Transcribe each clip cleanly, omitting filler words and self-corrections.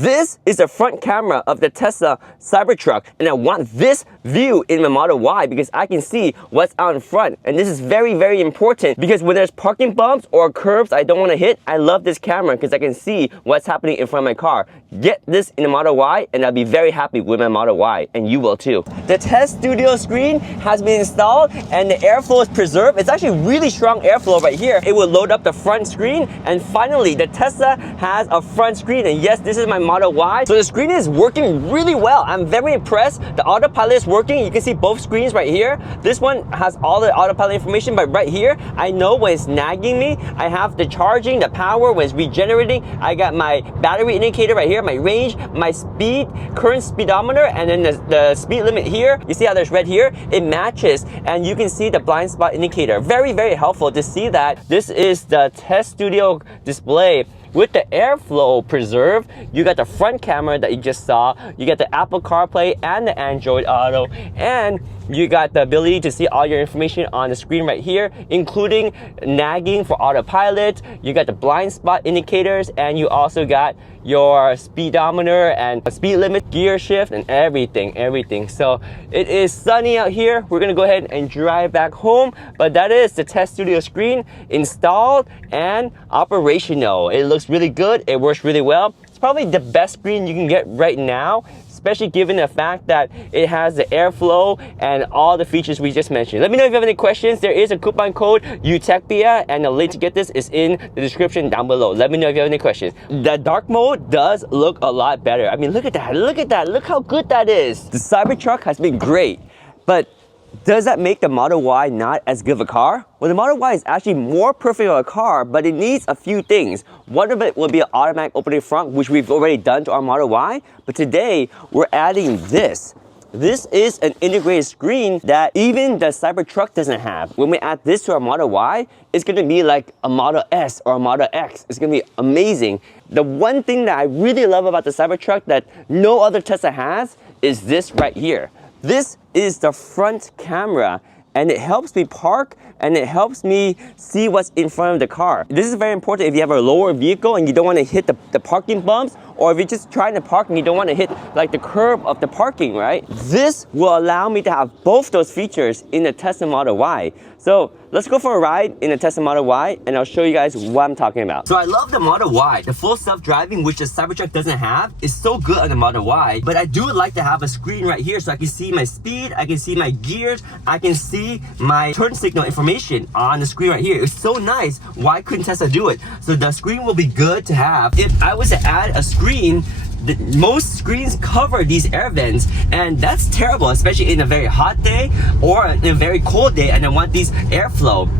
This is the front camera of the Tesla Cybertruck, and I want this view in my Model Y because I can see what's out in front. And this is very, very important because when there's parking bumps or curbs I don't want to hit, I love this camera because I can see what's happening in front of my car. Get this in the Model Y and I'll be very happy with my Model Y, and you will too. The TES Studio screen has been installed and the airflow is preserved. It's actually really strong airflow right here. It will load up the front screen, and finally the Tesla has a front screen, and yes, this is my Model Y. So the screen is working really well. I'm very impressed. The autopilot is working. You can see both screens right here. This one has all the autopilot information, but right here, I know when it's nagging me. I have the charging, the power, when it's regenerating. I got my battery indicator right here, my range, my speed, current speedometer, and then the speed limit here. You see how there's red here? It matches, and you can see the blind spot indicator. Very, very helpful to see that. This is the TES Studio display. With the airflow preserved, you got the front camera that you just saw, you got the Apple CarPlay and the Android Auto, and you got the ability to see all your information on the screen right here, including nagging for autopilot. You got the blind spot indicators, and you also got your speedometer and speed limit, gear shift, and everything. So it is sunny out here. We're gonna go ahead and drive back home, but that is the TES Studio screen installed and operational. It looks really good. It works really well. It's probably the best screen you can get right now, especially given the fact that it has the airflow and all the features we just mentioned. Let me know if you have any questions. There is a coupon code UTECHPIA, and the link to get this is in the description down below. Let me know if you have any questions. The dark mode does look a lot better. I mean, look at that, look how good that is. The Cybertruck has been great, but does that make the Model Y not as good of a car? Well, the Model Y is actually more perfect of a car, but it needs a few things. One of it will be an automatic opening front, which we've already done to our Model Y. But today, we're adding this. This is an integrated screen that even the Cybertruck doesn't have. When we add this to our Model Y, it's gonna be like a Model S or a Model X. It's gonna be amazing. The one thing that I really love about the Cybertruck that no other Tesla has is this right here. This is the front camera, and it helps me park and it helps me see what's in front of the car. This is very important if you have a lower vehicle and you don't want to hit the parking bumps, or if you're just trying to park and you don't want to hit like the curb of the parking, right? This will allow me to have both those features in the Tesla Model Y. So let's go for a ride in the Tesla Model Y and I'll show you guys what I'm talking about. So I love the Model Y. The full self-driving, which the Cybertruck doesn't have, is so good on the Model Y. But I do like to have a screen right here so I can see my speed, I can see my gears, I can see my turn signal information on the screen right here. It's so nice. Why couldn't Tesla do it? So the screen will be good to have. If I was to add a screen, most screens cover these air vents, and that's terrible, especially in a very hot day or in a very cold day, and I want these airflow.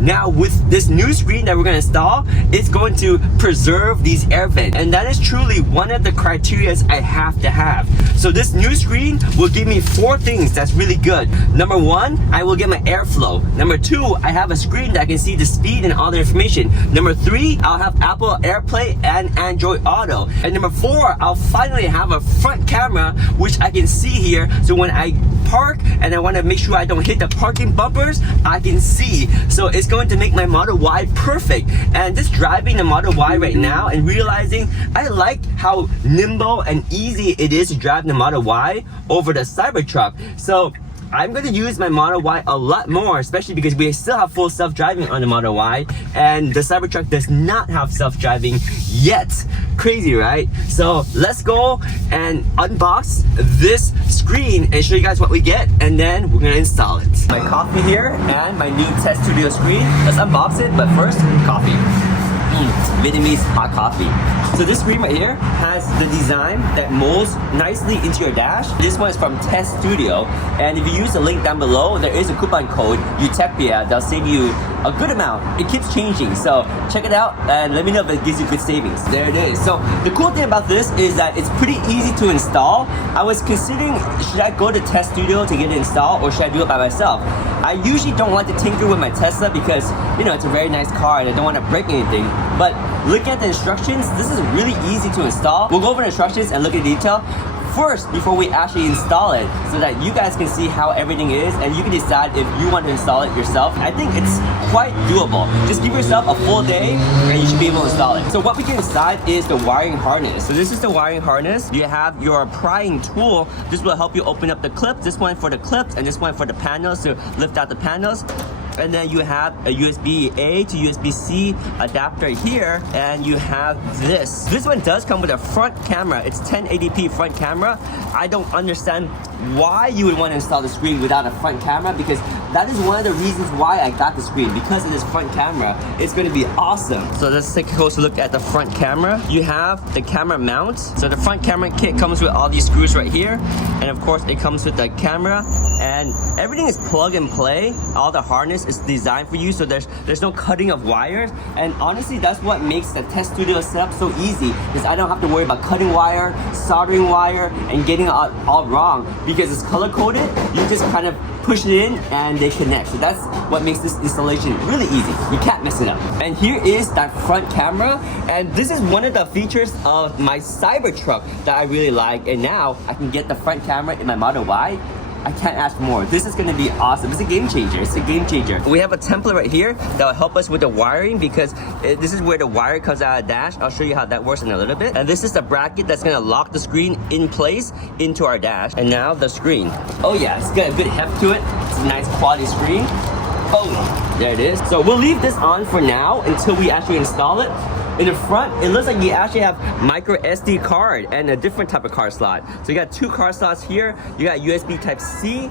Now with this new screen that we're going to install, it's going to preserve these air vents, and that is truly one of the criteria I have to have. So this new screen will give me 4 things that's really good. Number 1, I will get my airflow. Number 2, I have a screen that I can see the speed and all the information. Number 3, I'll have Apple AirPlay and Android Auto. And number 4, I'll finally have a front camera which I can see here, so when I park and I want to make sure I don't hit the parking bumpers, I can see. So it's going to make my Model Y perfect. And just driving the Model Y right now and realizing I like how nimble and easy it is to drive the Model Y over the Cybertruck. So I'm going to use my Model Y a lot more, especially because we still have full self-driving on the Model Y, and the Cybertruck does not have self-driving yet. Crazy, right? So let's go and unbox this screen and show you guys what we get, and then we're gonna install it. My coffee here and my new TES Studio screen. Let's unbox it, but first, coffee. Vietnamese hot coffee. So this screen right here has the design that molds nicely into your dash. This one is from TES Studio, and if you use the link down below, there is a coupon code UTECHPIA that'll save you a good amount. It keeps changing, so check it out and let me know if it gives you good savings. There it is. So the cool thing about this is that it's pretty easy to install. I was considering, should I go to TES Studio to get it installed, or should I do it by myself? I usually don't like to tinker with my Tesla because, you know, it's a very nice car and I don't want to break anything. But looking at the instructions, this is really easy to install. We'll go over the instructions and look at the detail. first before we actually install it, so that you guys can see how everything is and you can decide if you want to install it yourself. I think it's quite doable. Just give yourself a full day and you should be able to install it. So what we get inside is the wiring harness. So this is the wiring harness. You have your prying tool. This will help you open up the clips. This one for the clips and this one for the panels to lift out the panels. And then you have a USB-A to USB-C adapter here, and you have this. This one does come with a front camera. It's 1080p front camera. I don't understand why you would want to install the screen without a front camera, because that is one of the reasons why I got the screen. Because of this front camera, it's going to be awesome. So let's take a closer look at the front camera. You have the camera mount. So the front camera kit comes with all these screws right here, and of course it comes with the camera, and everything is plug and play. All the harness is designed for you, so there's no cutting of wires. And honestly, that's what makes the TesStudio setup so easy, because I don't have to worry about cutting wire, soldering wire, and getting it all wrong. Because it's color coded, you just kind of push it in and they connect. So that's what makes this installation really easy. You can't mess it up. And here is that front camera, and this is one of the features of my CyberTruck that I really like. And now I can get the front camera in my Model Y. I can't ask for more. This is gonna be awesome. It's a game changer. It's a game changer. We have a template right here that will help us with the wiring, because this is where the wire comes out of the dash. I'll show you how that works in a little bit. And this is the bracket that's gonna lock the screen in place into our dash. And now the screen. Oh yeah, it's got a good heft to it. It's a nice quality screen. Oh, there it is. So we'll leave this on for now until we actually install it. In the front, it looks like you actually have micro SD card and a different type of card slot. So you got 2 card slots here. You got USB Type-C.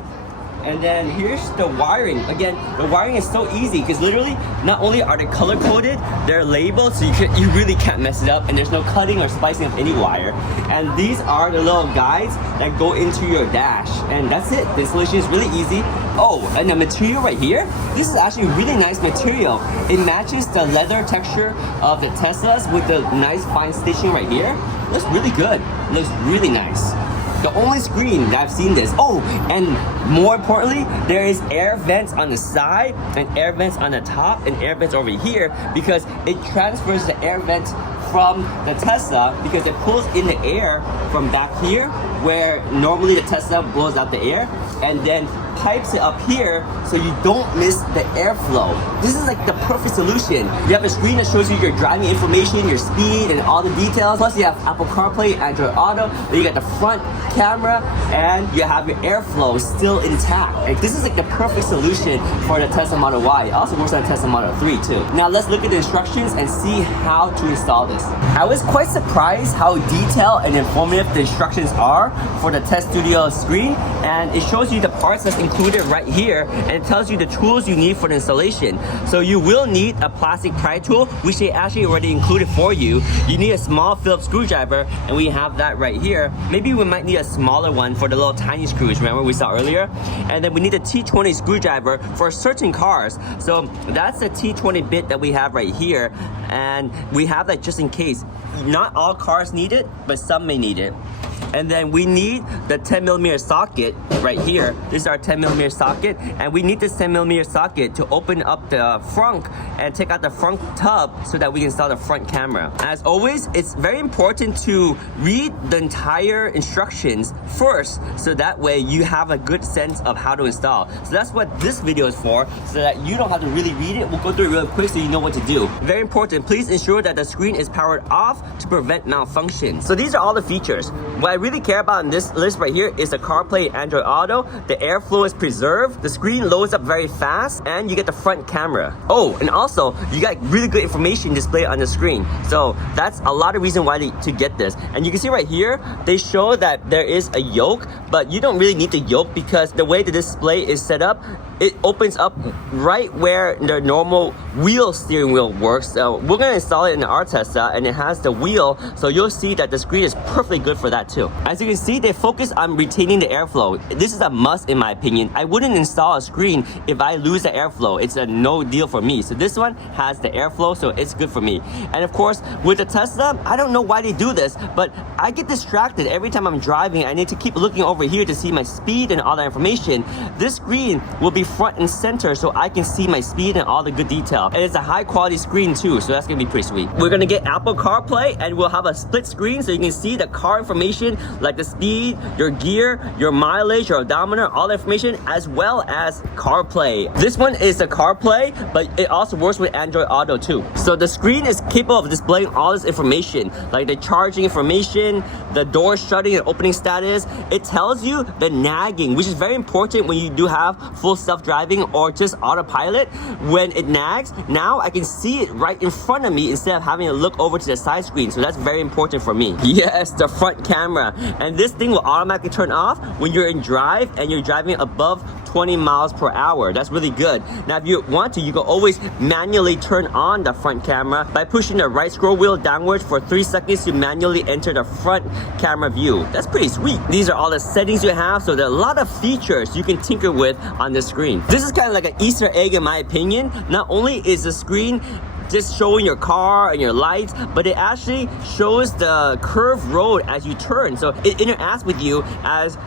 And then here's the wiring. Again, the wiring is so easy, because literally, not only are they color coded, they're labeled, so you really can't mess it up, and there's no cutting or splicing of any wire. And these are the little guides that go into your dash. And that's it. The installation is really easy. Oh, and the material right here, this is actually really nice material. It matches the leather texture of the Teslas with the nice fine stitching right here. Looks really good. Looks really nice. The only screen that I've seen this. Oh, and more importantly, there is air vents on the side and air vents on the top and air vents over here, because it transfers the air vents from the Tesla, because it pulls in the air from back here, where normally the Tesla blows out the air, and then pipes it up here so you don't miss the airflow. This is like the perfect solution. You have a screen that shows you your driving information, your speed, and all the details. Plus you have Apple CarPlay, Android Auto. Then you got the front camera, and you have your airflow still intact. Like, this is like the perfect solution for the Tesla Model Y. It also works on the Tesla Model 3 too. Now let's look at the instructions and see how to install this. I was quite surprised how detailed and informative the instructions are for the TesStudio screen, and it shows you the parts that's included right here, and it tells you the tools you need for the installation. So you will need a plastic pry tool, which they actually already included for you. You need a small Phillips screwdriver, and we have that right here. Maybe we might need a smaller one for the little tiny screws, remember we saw earlier? And then we need a T20 screwdriver for certain cars. So that's the T20 bit that we have right here, and we have that just in case. Not all cars need it, but some may need it. And then we need the 10mm socket right here. This is our 10mm socket, and we need this 10mm socket to open up the frunk and take out the front tub so that we can install the front camera. As always, it's very important to read the entire instructions first, so that way you have a good sense of how to install. So that's what this video is for, so that you don't have to really read it. We'll go through it real quick so you know what to do. Very important, please ensure that the screen is powered off to prevent malfunction. So these are all the features. What I really care about in this list right here is the CarPlay, Android Auto. The airflow is preserved, the screen loads up very fast, and you get the front camera. Oh, and also you got really good information displayed on the screen. So that's a lot of reason why to get this. And you can see right here, they show that there is a yoke, but you don't really need the yoke, because the way the display is set up, it opens up right where the normal wheel steering wheel works. So we're gonna install it in our Tesla, and it has the wheel, so you'll see that the screen is perfectly good for that too. As you can see, they focus on retaining the airflow. This is a must in my opinion. I wouldn't install a screen if I lose the airflow. It's a no deal for me. So this one has the airflow, so it's good for me. And of course, with the Tesla, I don't know why they do this, but I get distracted every time I'm driving. I need to keep looking over here to see my speed and all that information. This screen will be front and center so I can see my speed and all the good detail. And it's a high quality screen too, so that's gonna be pretty sweet. We're gonna get Apple CarPlay and we'll have a split screen so you can see the car information like the speed, your gear, your mileage, your odometer, all the information, as well as CarPlay. This one is the CarPlay, but it also works with Android Auto too. So the screen is capable of displaying all this information, like the charging information, the door shutting and opening status. It tells you the nagging, which is very important when you do have full self-driving or just autopilot. When it nags, now I can see it right in front of me instead of having to look over to the side screen. So that's very important for me. Yes, the front camera. And this thing will automatically turn off when you're in drive and you're driving above 20 miles per hour. That's really good. Now, if you want to, you can always manually turn on the front camera by pushing the right scroll wheel downwards for 3 seconds to manually enter the front camera view. That's pretty sweet. These are all the settings you have, so there are a lot of features you can tinker with on the screen. This is kind of like an Easter egg in my opinion. Not only is the screen just showing your car and your lights, but it actually shows the curved road as you turn. So it interacts with you as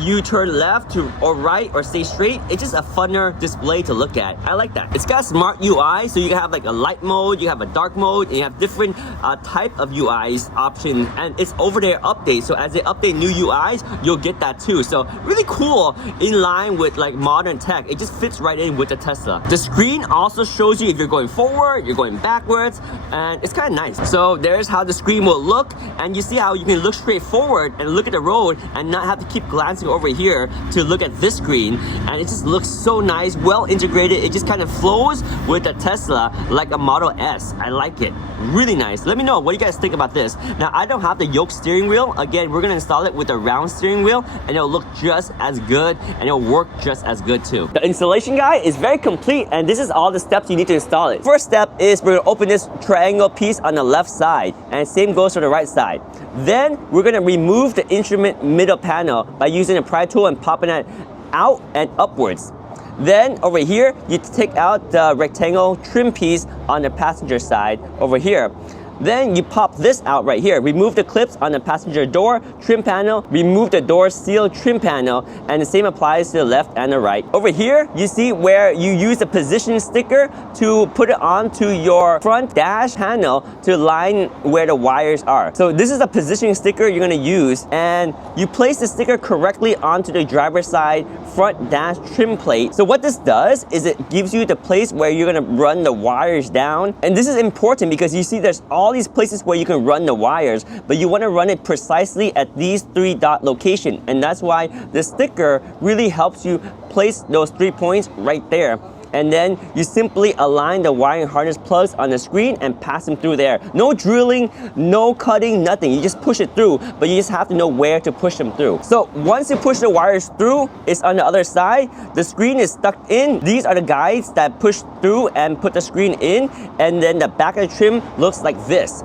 you turn left to or right or stay straight. It's just a funner display to look at. I like that. It's got smart UI, so you can have like a light mode, you have a dark mode, and you have different type of UIs options, and it's over there update. So as they update new UIs, you'll get that too. So really cool, in line with like modern tech. It just fits right in with the Tesla. The screen also shows you if you're going forward, you're going backwards, and it's kind of nice. So there's how the screen will look, and you see how you can look straight forward and look at the road and not have to keep glancing over here to look at this screen. And it just looks so nice, well integrated. It just kind of flows with the Tesla like a Model S. I like it. Really nice. Let me know what you guys think about this. Now, I don't have the yoke steering wheel. Again, we're gonna install it with a round steering wheel and it'll look just as good and it'll work just as good too. The installation guide is very complete, and this is all the steps you need to install it. First step is we're gonna open this triangle piece on the left side, and same goes for the right side. Then we're gonna remove the instrument middle panel by using a pry tool and popping it out and upwards. Then over here, you take out the rectangle trim piece on the passenger side over here. Then you pop this out right here. Remove the clips on the passenger door trim panel, remove the door seal trim panel, and the same applies to the left and the right. Over here, you see where you use the position sticker to put it onto your front dash panel to line where the wires are. So this is a positioning sticker you're gonna use, and you place the sticker correctly onto the driver's side front dash trim plate. So what this does is it gives you the place where you're gonna run the wires down. And this is important because you see there's all these places where you can run the wires, but you want to run it precisely at these 3 dot location, and that's why the sticker really helps you place those 3 points right there. And then you simply align the wiring harness plugs on the screen and pass them through there. No drilling, no cutting, nothing. You just push it through, but you just have to know where to push them through. So once you push the wires through, it's on the other side. The screen is stuck in. These are the guides that push through and put the screen in, and then the back of the trim looks like this.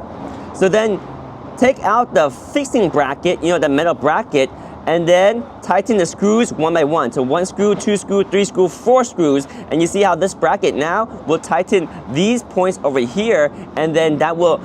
So then take out the fixing bracket, the metal bracket, and then tighten the screws one by one. So 1 screw, 2 screw, 3 screw, 4 screws, and you see how this bracket now will tighten these points over here, and then that will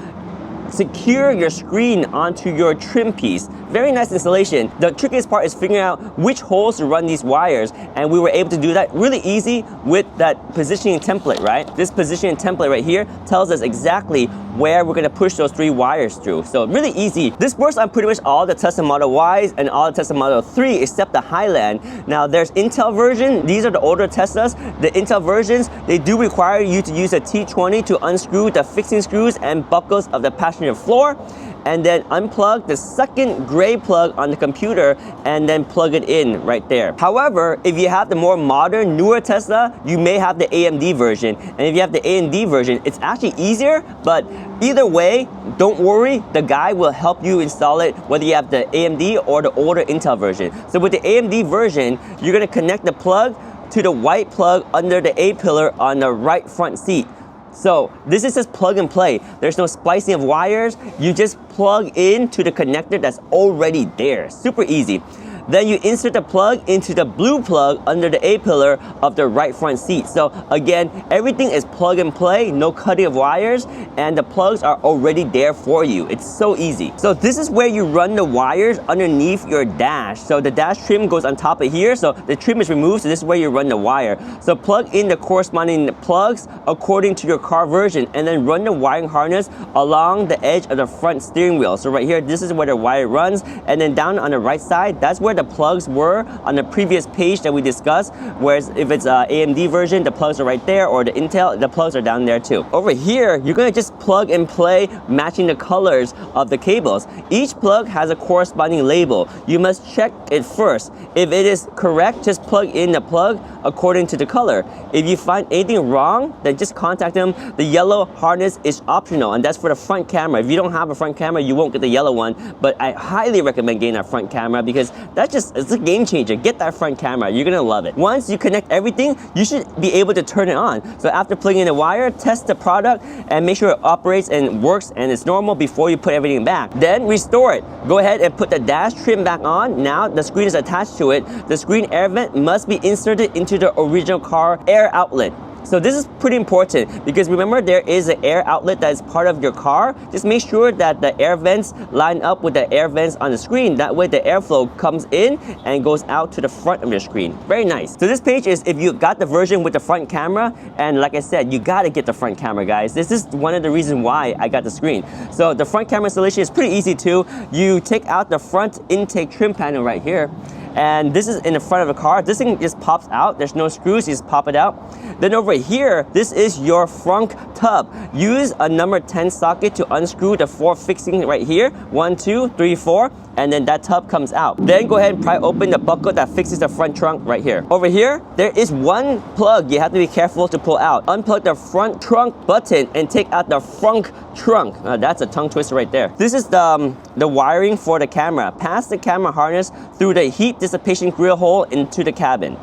secure your screen onto your trim piece. Very nice installation. The trickiest part is figuring out which holes to run these wires, and we were able to do that really easy with that positioning template, right? This positioning template right here tells us exactly where we're gonna push those 3 wires through. So really easy. This works on pretty much all the Tesla Model Ys and all the Tesla Model 3 except the Highland. Now there's Intel version. These are the older Teslas. The Intel versions, they do require you to use a T20 to unscrew the fixing screws and buckles of the passenger floor, and then unplug the second gray plug on the computer and then plug it in right there. However, if you have the more modern, newer Tesla, you may have the AMD version. And if you have the AMD version, it's actually easier, but either way, don't worry, the guy will help you install it whether you have the AMD or the older Intel version. So with the AMD version, you're gonna connect the plug to the white plug under the A-pillar on the right front seat. So this is just plug and play. There's no splicing of wires. You just plug in to the connector that's already there. Super easy. Then you insert the plug into the blue plug under the A-pillar of the right front seat. So again, everything is plug and play, no cutting of wires, and the plugs are already there for you. It's so easy. So this is where you run the wires underneath your dash. So the dash trim goes on top of here, so the trim is removed, so this is where you run the wire. So plug in the corresponding plugs according to your car version, and then run the wiring harness along the edge of the front steering wheel. So right here, this is where the wire runs, and then down on the right side, that's where the plugs were on the previous page that we discussed. Whereas if it's a AMD version, the plugs are right there, or the Intel, the plugs are down there too. Over here, you're gonna just plug and play, matching the colors of the cables. Each plug has a corresponding label. You must check it first. If it is correct, just plug in the plug according to the color. If you find anything wrong, then just contact them. The yellow harness is optional, and that's for the front camera. If you don't have a front camera, you won't get the yellow one, but I highly recommend getting that front camera because it's a game changer. Get that front camera, you're gonna love it. Once you connect everything, you should be able to turn it on. So after plugging in the wire, test the product and make sure it operates and works and it's normal before you put everything back. Then restore it. Go ahead and put the dash trim back on. Now the screen is attached to it. The screen air vent must be inserted into the original car air outlet. So this is pretty important because remember there is an air outlet that is part of your car. Just make sure that the air vents line up with the air vents on the screen. That way the airflow comes in and goes out to the front of your screen. Very nice. So this page is if you got the version with the front camera, and like I said, you gotta get the front camera, guys. This is one of the reasons why I got the screen. So the front camera installation is pretty easy too. You take out the front intake trim panel right here, and this is in the front of the car. This thing just pops out. There's no screws, you just pop it out. Then over here, this is your front tub. Use a number 10 socket to unscrew the 4 fixings right here. 1, 2, 3, 4, and then that tub comes out. Then go ahead and pry open the buckle that fixes the front trunk right here. Over here, there is one plug you have to be careful to pull out. Unplug the front trunk button and take out the front trunk. That's a tongue twister right there. This is the wiring for the camera. Pass the camera harness through the heat dissipation grill hole into the cabin.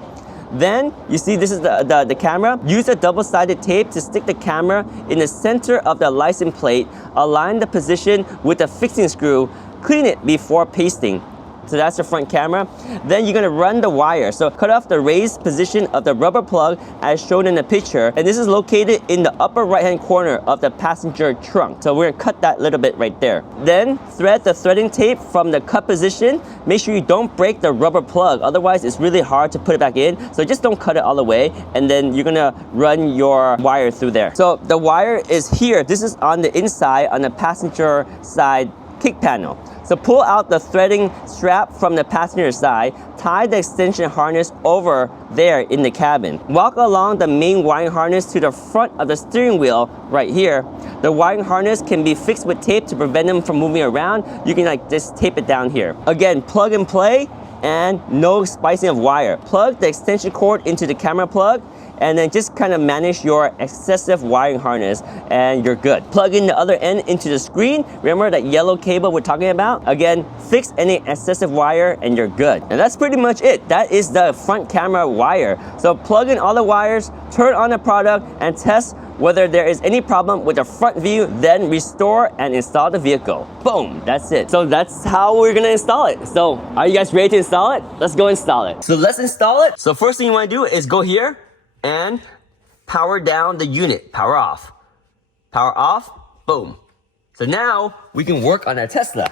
Then, you see this is the camera. Use a double-sided tape to stick the camera in the center of the license plate. Align the position with the fixing screw. Clean it before pasting. So that's the front camera. Then you're gonna run the wire. So cut off the raised position of the rubber plug as shown in the picture. And this is located in the upper right-hand corner of the passenger trunk. So we're gonna cut that little bit right there. Then thread the threading tape from the cut position. Make sure you don't break the rubber plug. Otherwise, it's really hard to put it back in. So just don't cut it all the way. And then you're gonna run your wire through there. So the wire is here. This is on the inside, on the passenger side kick panel. So pull out the threading strap from the passenger side, tie the extension harness over there in the cabin. Walk along the main wiring harness to the front of the steering wheel right here. The wiring harness can be fixed with tape to prevent them from moving around. You can just tape it down here. Again, plug and play and no splicing of wire. Plug the extension cord into the camera plug and then just kind of manage your excessive wiring harness and you're good. Plug in the other end into the screen. Remember that yellow cable we're talking about? Again, fix any excessive wire and you're good. And that's pretty much it. That is the front camera wire. So plug in all the wires, turn on the product and test whether there is any problem with the front view, then restore and install the vehicle. Boom, that's it. So that's how we're gonna install it. So are you guys ready to install it? Let's go install it. So let's install it. So first thing you wanna do is go here and power down the unit. Power off. Power off, boom. So now we can work on our Tesla.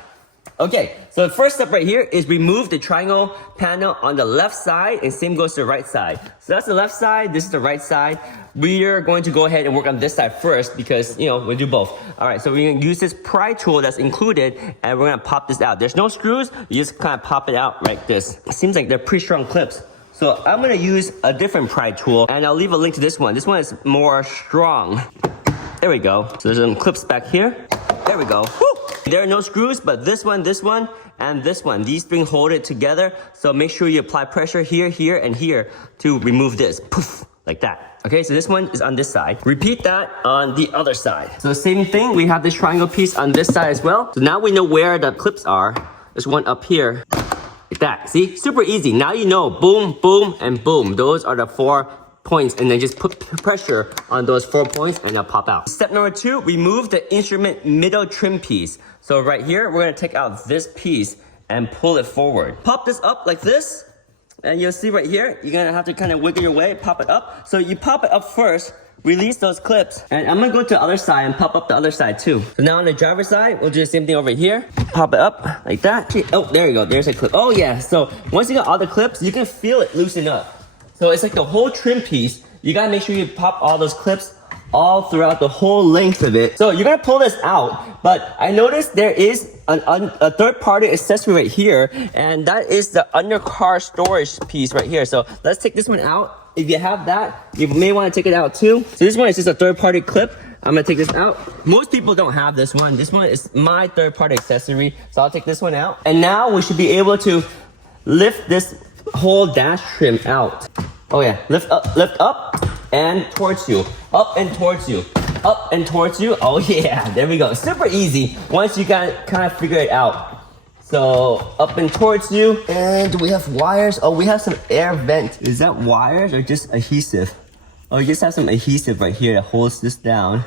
Okay, so the first step right here is remove the triangle panel on the left side, and same goes to the right side. So that's the left side, this is the right side. We are going to go ahead and work on this side first because, we'll do both. All right, so we're gonna use this pry tool that's included and we're gonna pop this out. There's no screws, you just kind of pop it out like this. It seems like they're pretty strong clips. So I'm gonna use a different pry tool and I'll leave a link to this one. This one is more strong. There we go. So there's some clips back here. There we go. Woo! There are no screws, but this one, and this one. These three hold it together. So make sure you apply pressure here, here, and here to remove this. Poof, like that. Okay, so this one is on this side. Repeat that on the other side. So same thing, we have this triangle piece on this side as well. So now we know where the clips are. There's one up here. Like that, see? Super easy. Now you know, boom, boom, and boom. Those are the 4 points, and then just put pressure on those 4 points and they'll pop out. Step number 2, remove the instrument middle trim piece. So right here, we're gonna take out this piece and pull it forward. Pop this up like this, and you'll see right here, you're gonna have to kind of wiggle your way, pop it up. So you pop it up first, release those clips, and I'm gonna go to the other side and pop up the other side too. So now on the driver's side, we'll do the same thing over here. Pop it up like that. Oh, there you go, there's a clip. Oh yeah, so once you got all the clips, you can feel it loosen up. So it's like the whole trim piece. You gotta make sure you pop all those clips all throughout the whole length of it. So you're gonna pull this out, but I noticed there is a third-party accessory right here, and that is the undercar storage piece right here. So let's take this one out. If you have that, you may want to take it out too. So this one is just a third-party clip. I'm gonna take this out. Most people don't have this one. This one is my third-party accessory, so I'll take this one out. And now we should be able to lift this whole dash trim out. Oh yeah, lift up and towards you, up and towards you, up and towards you. Oh yeah, there we go. Super easy once you kind of figure it out. So up and towards you, and we have wires. Oh, we have some air vent. Is that wires or just adhesive? Oh, you just have some adhesive right here that holds this down.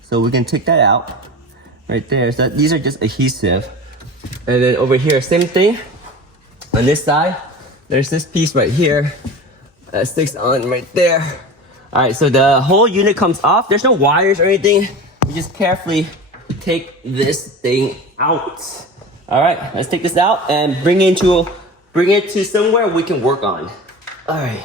So we can take that out right there. So these are just adhesive. And then over here, same thing. On this side, there's this piece right here that sticks on right there. All right, so the whole unit comes off. There's no wires or anything. We just carefully take this thing out. All right, let's take this out and bring it to somewhere we can work on. All right,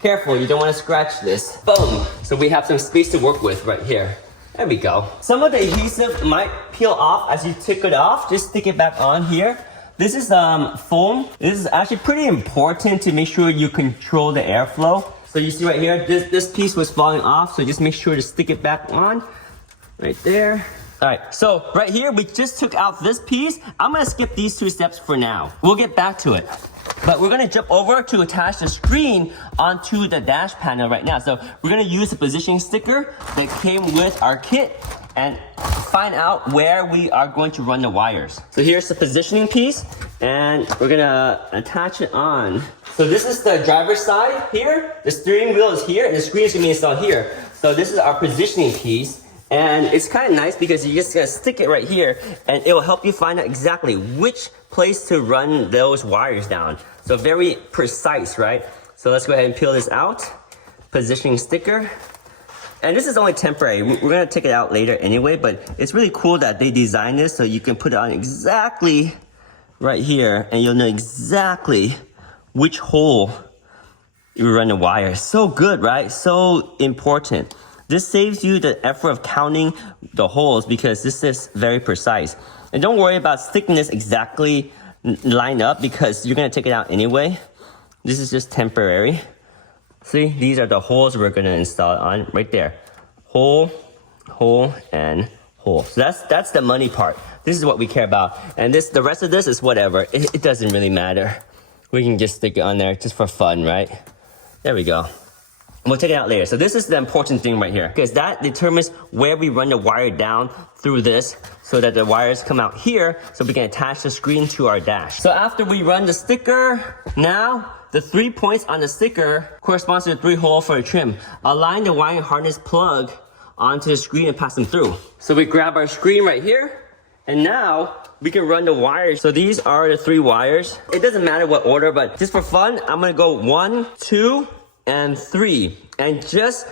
careful, you don't want to scratch this. Boom, so we have some space to work with right here. There we go. Some of the adhesive might peel off as you take it off. Just stick it back on here. This is foam. This is actually pretty important to make sure you control the airflow. So you see right here, this piece was falling off, so just make sure to stick it back on right there. All right, so right here, we just took out this piece. I'm gonna skip these 2 steps for now. We'll get back to it. But we're gonna jump over to attach the screen onto the dash panel right now. So we're gonna use the positioning sticker that came with our kit and find out where we are going to run the wires. So here's the positioning piece, and we're gonna attach it on. So this is the driver's side here. The steering wheel is here, and the screen is gonna be installed here. So this is our positioning piece. And it's kind of nice because you just gotta stick it right here, and it will help you find out exactly which place to run those wires down. So very precise, right? So let's go ahead and peel this out. Positioning sticker. And this is only temporary. We're gonna take it out later anyway, but it's really cool that they designed this so you can put it on exactly right here, and you'll know exactly which hole you run the wire. So good, right? So important. This saves you the effort of counting the holes because this is very precise. And don't worry about sticking this exactly lined up because you're gonna take it out anyway. This is just temporary. See, these are the holes we're gonna install it on right there. Hole, hole, and hole. So that's the money part. This is what we care about. And the rest of this is whatever. It doesn't really matter. We can just stick it on there just for fun, right? There we go. We'll take it out later. So this is the important thing right here because that determines where we run the wire down through this so that the wires come out here so we can attach the screen to our dash. So after we run the sticker, now the 3 points on the sticker corresponds to the 3 holes for the trim. Align the wiring harness plug onto the screen and pass them through. So we grab our screen right here, and now we can run the wires. So these are the 3 wires. It doesn't matter what order, but just for fun, I'm gonna go 1, 2, and 3. And just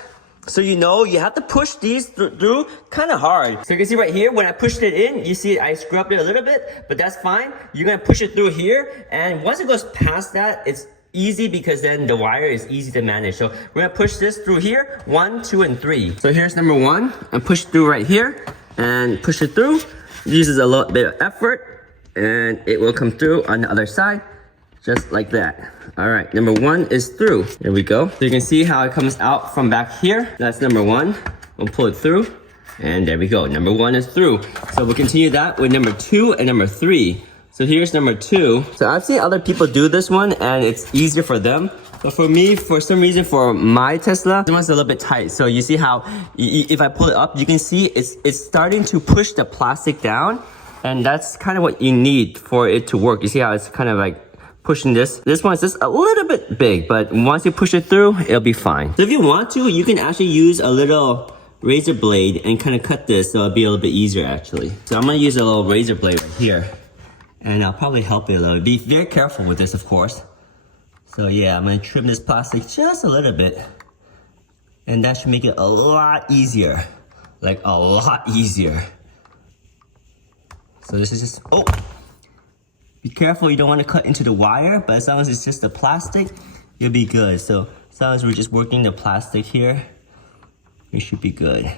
so you know, you have to push these through kind of hard. So you can see right here, when I pushed it in, you see I scrubbed it a little bit, but that's fine. You're gonna push it through here, and once it goes past that, it's easy because then the wire is easy to manage. So we're gonna push this through here, 1, 2, and 3. So here's number 1, and push it through right here, and push it through. Uses a little bit of effort, and it will come through on the other side. Just like that. All right, number 1 is through. There we go. So you can see how it comes out from back here. That's number 1. We'll pull it through, and there we go. Number 1 is through. So we'll continue that with number 2 and number 3. So here's number 2. So I've seen other people do this one, and it's easier for them. But for me, for some reason, for my Tesla, this one's a little bit tight. So you see how, if I pull it up, you can see it's starting to push the plastic down, and that's kind of what you need for it to work. You see how it's kind of like pushing this. This one's just a little bit big, but once you push it through, it'll be fine. So if you want to, you can actually use a little razor blade and kind of cut this so it'll be a little bit easier actually. So I'm gonna use a little razor blade right here. And I'll probably help it a little. Be very careful with this, of course. So yeah, I'm gonna trim this plastic just a little bit. And that should make it a lot easier. Like a lot easier. So this is just, oh! Be careful, you don't want to cut into the wire, but as long as it's just the plastic, you'll be good. So as long as we're just working the plastic here, we should be good.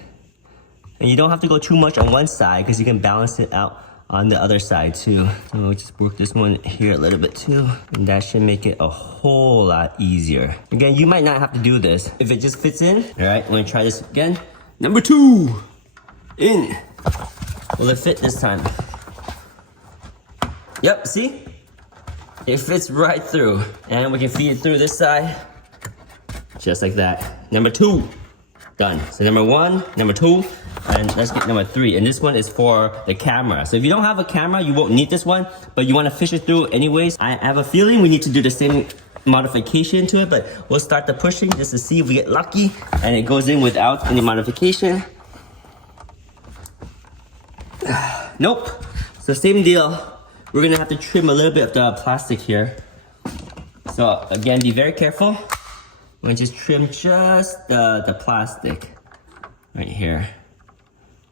And you don't have to go too much on one side because you can balance it out on the other side too. So we'll just work this one here a little bit too. And that should make it a whole lot easier. Again, you might not have to do this. If it just fits in, all right, I'm gonna try this again. Number 2, in. Will it fit this time? Yep, see? It fits right through. And we can feed it through this side. Just like that. Number 2, done. So number 1, number 2, and let's get number 3. And this one is for the camera. So if you don't have a camera, you won't need this one, but you want to fish it through anyways. I have a feeling we need to do the same modification to it, but we'll start the pushing just to see if we get lucky and it goes in without any modification. Nope. So same deal. We're gonna have to trim a little bit of the plastic here. So again, be very careful. We're gonna just trim just the plastic right here.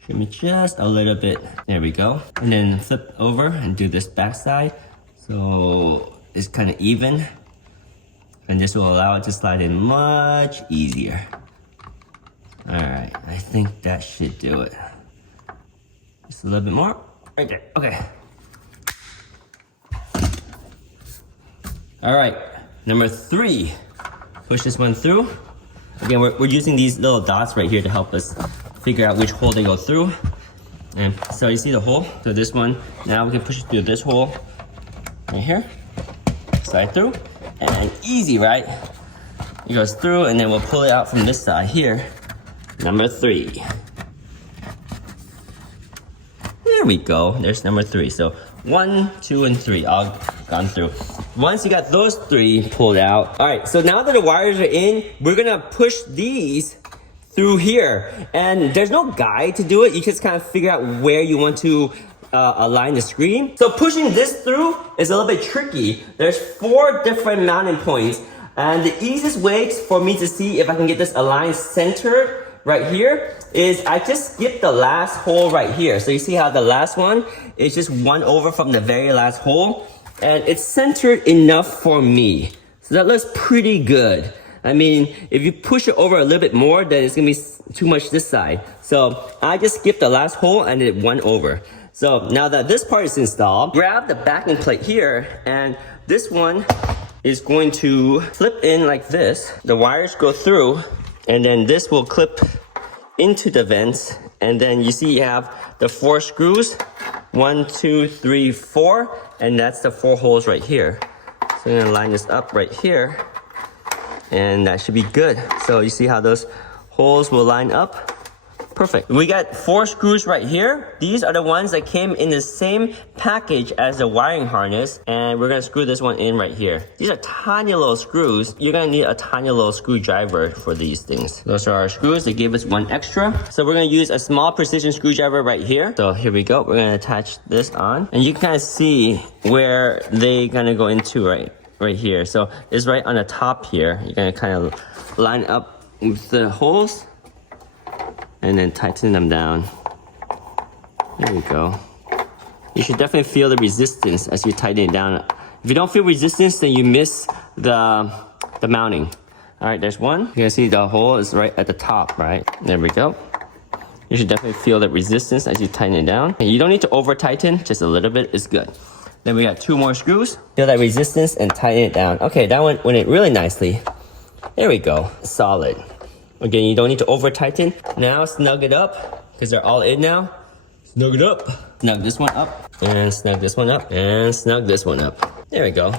Trim it just a little bit. There we go. And then flip over and do this back side. So it's kind of even. And this will allow it to slide in much easier. All right, I think that should do it. Just a little bit more. Right there, okay. All right, number 3. Push this one through. Again, we're using these little dots right here to help us figure out which hole they go through. And so you see the hole? So this one, now we can push it through this hole right here. Slide through, and easy, right? It goes through, and then we'll pull it out from this side here. Number 3. There we go, there's number 3. So 1, 2, and 3 all gone through. Once you got those 3 pulled out, all right, so now that the wires are in, we're gonna push these through here. And there's no guide to do it. You just kind of figure out where you want to align the screen. So pushing this through is a little bit tricky. There's 4 different mounting points. And the easiest way for me to see if I can get this aligned centered right here is I just skip the last hole right here. So you see how the last one is just 1 over from the very last hole, and it's centered enough for me. So that looks pretty good. I mean, if you push it over a little bit more, then it's gonna be too much this side. So I just skipped the last hole and it 1 over. So now that this part is installed, grab the backing plate here, and this one is going to flip in like this. The wires go through, and then this will clip into the vents, and then you see you have the 4 screws, 1, 2, 3, 4, and that's the 4 holes right here. So I'm gonna line this up right here, and that should be good. So you see how those holes will line up? Perfect. We got 4 screws right here. These are the ones that came in the same package as the wiring harness, and we're gonna screw this one in right here. These are tiny little screws. You're gonna need a tiny little screwdriver for these things. Those are our screws. They gave us 1 extra. So we're gonna use a small precision screwdriver right here. So here we go. We're gonna attach this on, and you can kind of see where they gonna go into right here. So it's right on the top here. You're gonna kind of line up with the holes and then tighten them down. There we go. You should definitely feel the resistance as you tighten it down. If you don't feel resistance, then you miss the mounting. All right, there's one. You can see the hole is right at the top, right? There we go. You should definitely feel the resistance as you tighten it down. And you don't need to over tighten, just a little bit is good. Then we got 2 more screws. Feel that resistance and tighten it down. Okay, that one went in really nicely. There we go, solid. Again, you don't need to over tighten. Now snug it up, because they're all in now. Snug it up. Snug this one up, and snug this one up, and snug this one up. There we go.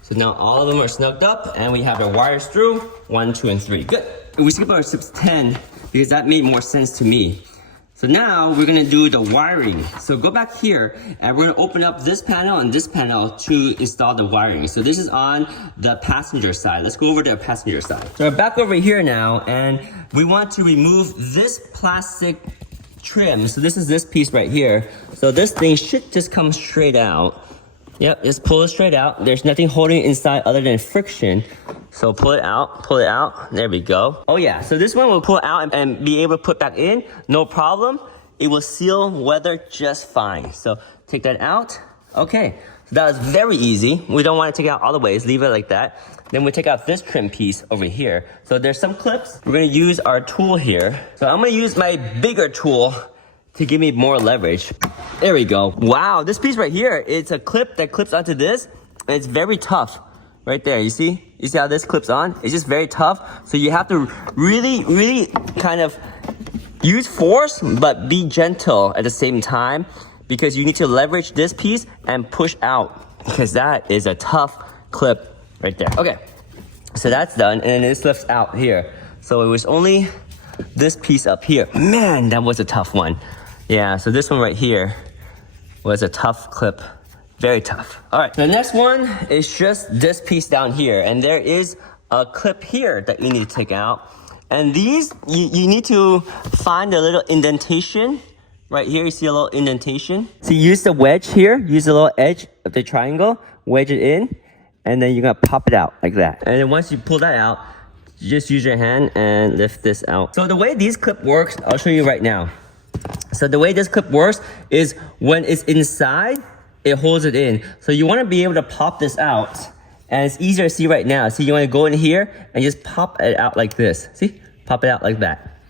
So now all of them are snugged up, and we have our wires through, 1, 2, and 3. Good. We skip our steps 10, because that made more sense to me. So now we're gonna do the wiring. So go back here, and we're gonna open up this panel and this panel to install the wiring. So this is on the passenger side. Let's go over to the passenger side. So we're back over here now, and we want to remove this plastic trim. So this is this piece right here. So this thing should just come straight out. Yep, just pull it straight out. There's nothing holding it inside other than friction. So pull it out. There we go. Oh yeah, so this one will pull out and be able to put back in, no problem. It will seal weather just fine. So take that out. Okay, so that was very easy. We don't want to take it out all the ways, leave it like that. Then we take out this trim piece over here. So there's some clips. We're gonna use our tool here. So I'm gonna use my bigger tool to give me more leverage. There we go. Wow, this piece right here, it's a clip that clips onto this, and it's very tough. Right there, you see? You see how this clips on? It's just very tough. So you have to really kind of use force, but be gentle at the same time, because you need to leverage this piece and push out, because that is a tough clip right there. Okay, so that's done, and then this lifts out here. So it was only this piece up here. Man, that was a tough one. Yeah, so this one right here was a tough clip. Very tough. All right, the next one is just this piece down here, and there is a clip here that you need to take out. And these, you need to find a little indentation. Right here, you see a little indentation. So you use the wedge here, use the little edge of the triangle, wedge it in, and then you're gonna pop it out like that. And then once you pull that out, you just use your hand and lift this out. So the way these clip works, I'll show you right now. So the way this clip works is when it's inside, it holds it in. So you want to be able to pop this out, and it's easier to see right now. So you want to go in here and just pop it out like this. See? Pop it out like that.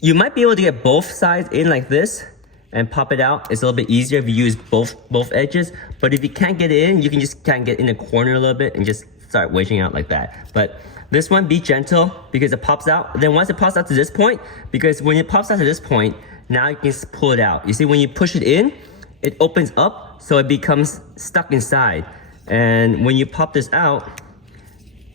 You might be able to get both sides in like this and pop it out. It's a little bit easier if you use both edges. But if you can't get it in, you can just kind of get in the corner a little bit and just start wedging out like that. But this one, be gentle because it pops out. Then once it pops out to this point, because when it pops out to this point, now you can just pull it out. You see, when you push it in, it opens up, so it becomes stuck inside. And when you pop this out,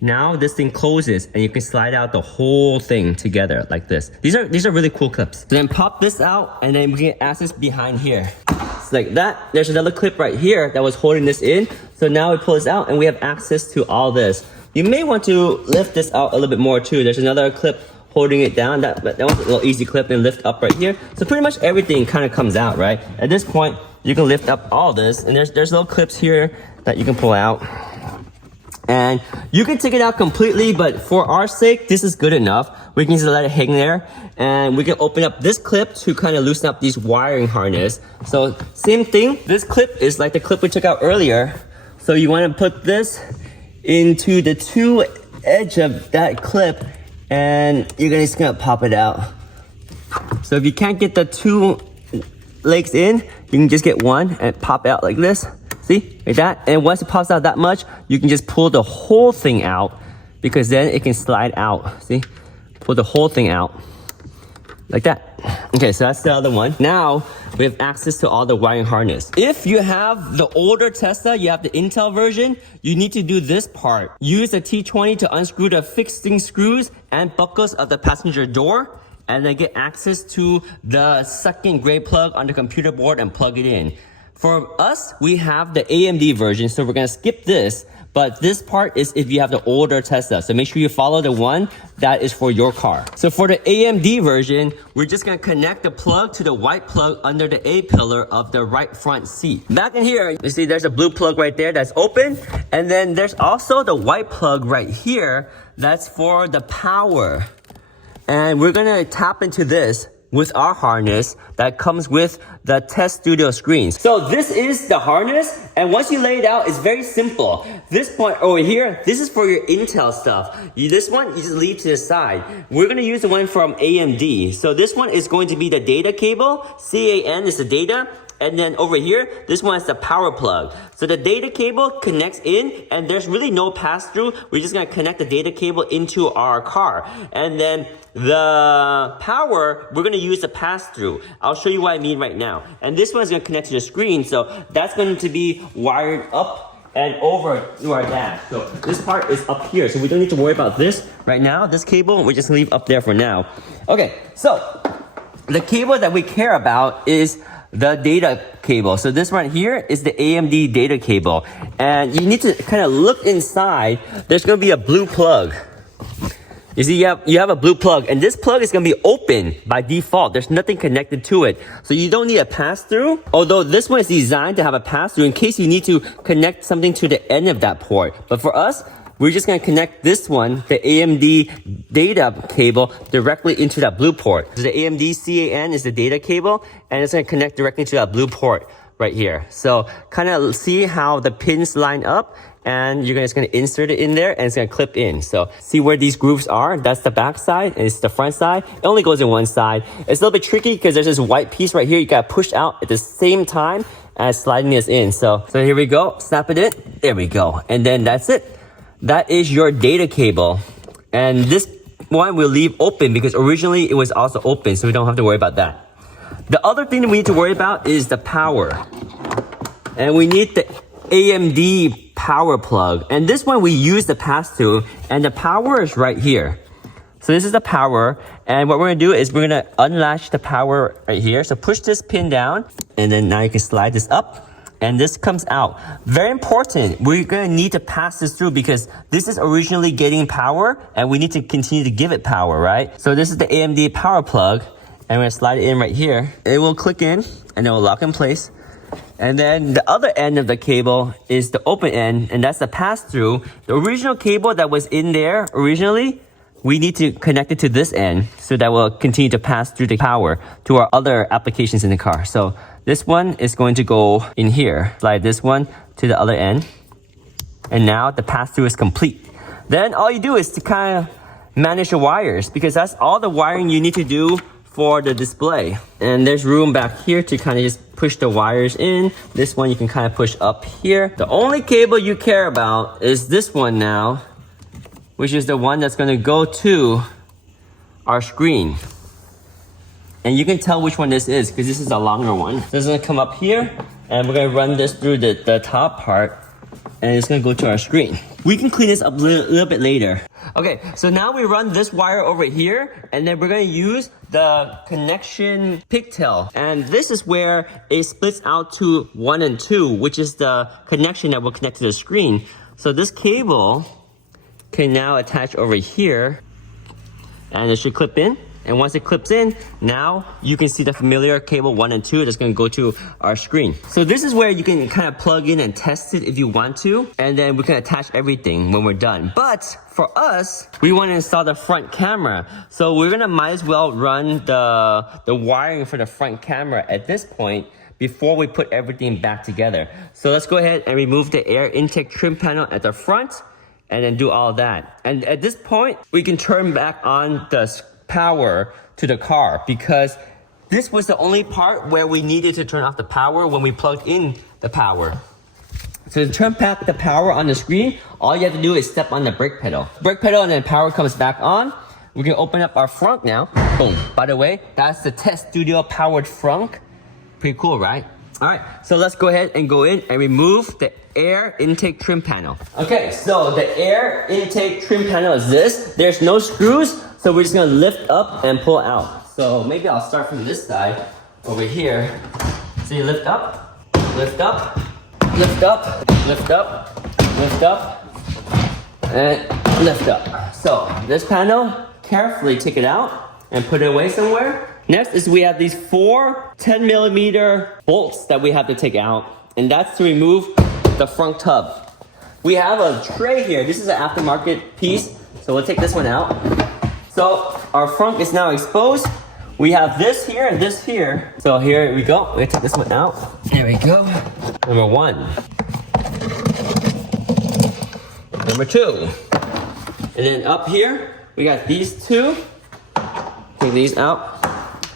now this thing closes and you can slide out the whole thing together like this. These are really cool clips. So then pop this out, and then we can access behind here. It's like that. There's another clip right here that was holding this in. So now we pull this out and we have access to all this. You may want to lift this out a little bit more too. There's another clip holding it down. That was a little easy clip, and lift up right here. So pretty much everything kind of comes out, right? At this point, you can lift up all this, and there's little clips here that you can pull out. And you can take it out completely, but for our sake, this is good enough. We can just let it hang there, and we can open up this clip to kind of loosen up these wiring harness. So same thing, this clip is like the clip we took out earlier. So you want to put this into the two edge of that clip, and you're just gonna pop it out. So if you can't get the two legs in, you can just get one and pop out like this. See, like that. And once it pops out that much, you can just pull the whole thing out, because then it can slide out. See, pull the whole thing out like that. Okay, so that's the other one. Now we have access to all the wiring harness. If you have the older Tesla, you have the Intel version, you need to do this part. Use the T20 to unscrew the fixing screws and buckles of the passenger door, and then get access to the second gray plug on the computer board and plug it in. For us, we have the AMD version, so we're gonna skip this, but this part is if you have the older Tesla. So make sure you follow the one that is for your car. So for the AMD version, we're just gonna connect the plug to the white plug under the A pillar of the right front seat. Back in here, you see there's a blue plug right there that's open, and then there's also the white plug right here that's for the power. And we're gonna tap into this with our harness that comes with the TES Studio screens. So this is the harness, and once you lay it out, it's very simple. This point over here, this is for your Intel stuff. This one, you just leave to the side. We're gonna use the one from AMD. So this one is going to be the data cable. CAN is the data. And then over here, this one is the power plug. So the data cable connects in, and there's really no pass-through. We're just gonna connect the data cable into our car. And then the power, we're gonna use the pass-through. I'll show you what I mean right now. And this one is gonna connect to the screen, so that's going to be wired up and over to our dash. So this part is up here, so we don't need to worry about this right now. This cable, we just leave up there for now. Okay, so the cable that we care about is the data cable. So this right here is the AMD data cable. And you need to kind of look inside. There's gonna be a blue plug. You see, you have a blue plug, and this plug is going to be open by default. There's nothing connected to it. So you don't need a pass-through, although this one is designed to have a pass-through in case you need to connect something to the end of that port. But for us, we're just going to connect this one, the AMD data cable, directly into that blue port. So the AMD CAN is the data cable, and it's going to connect directly to that blue port right here. So kind of see how the pins line up, and you're just going to insert it in there, and it's going to clip in. So see where these grooves are? That's the back side, and it's the front side. It only goes in one side. It's a little bit tricky because there's this white piece right here. You got to push out at the same time as sliding this in. So here we go. Snap it in. There we go. And then that's it. That is your data cable. And this one we'll leave open because originally it was also open, so we don't have to worry about that. The other thing that we need to worry about is the power. And we need the AMD power plug. And this one we use the pass-through, and the power is right here. So this is the power, and what we're gonna do is we're gonna unlatch the power right here. So push this pin down, and then now you can slide this up, and this comes out. Very important, we're gonna need to pass this through because this is originally getting power, and we need to continue to give it power, right? So this is the AMD power plug, and we're gonna slide it in right here. It will click in, and it will lock in place. And then the other end of the cable is the open end, and that's the pass-through. The original cable that was in there originally, we need to connect it to this end so that will continue to pass through the power to our other applications in the car. So this one is going to go in here. Slide this one to the other end. And now the pass-through is complete. Then all you do is to kind of manage the wires because that's all the wiring you need to do for the display. And there's room back here to kind of just push the wires in. This one you can kind of push up here. The only cable you care about is this one now, which is the one that's going to go to our screen. And you can tell which one this is because this is a longer one. This is going to come up here, and we're going to run this through the top part, and it's going to go to our screen. We can clean this up a little bit later. Okay, so now we run this wire over here, and then we're going to use the connection pigtail. And this is where it splits out to 1 and 2, which is the connection that will connect to the screen. So this cable can now attach over here, and it should clip in. And once it clips in, now you can see the familiar cable 1 and 2 that's going to go to our screen. So this is where you can kind of plug in and test it if you want to, and then we can attach everything when we're done. But for us, we want to install the front camera. So we're going to might as well run the wiring for the front camera at this point before we put everything back together. So let's go ahead and remove the air intake trim panel at the front, and then do all that. And at this point, we can turn back on the power to the car because this was the only part where we needed to turn off the power when we plugged in the power. So to turn back the power on the screen, all you have to do is step on the brake pedal. Brake pedal, and then power comes back on. We can open up our frunk now. Boom. By the way, that's the TES Studio powered frunk. Pretty cool, right? All right, so let's go ahead and go in and remove the air intake trim panel. Okay, so the air intake trim panel is this. There's no screws, so we're just gonna lift up and pull out. So maybe I'll start from this side over here. So you lift up, lift up, lift up, lift up, lift up, and lift up. So this panel, carefully take it out and put it away somewhere. Next is we have these 4 10mm bolts that we have to take out, and that's to remove the front tub. We have a tray here. This is an aftermarket piece, so we'll take this one out. So our front is now exposed. We have this here and this here. So here we go. We're gonna take this one out. There we go. Number 1. Number 2. And then up here, we got these 2. Take these out.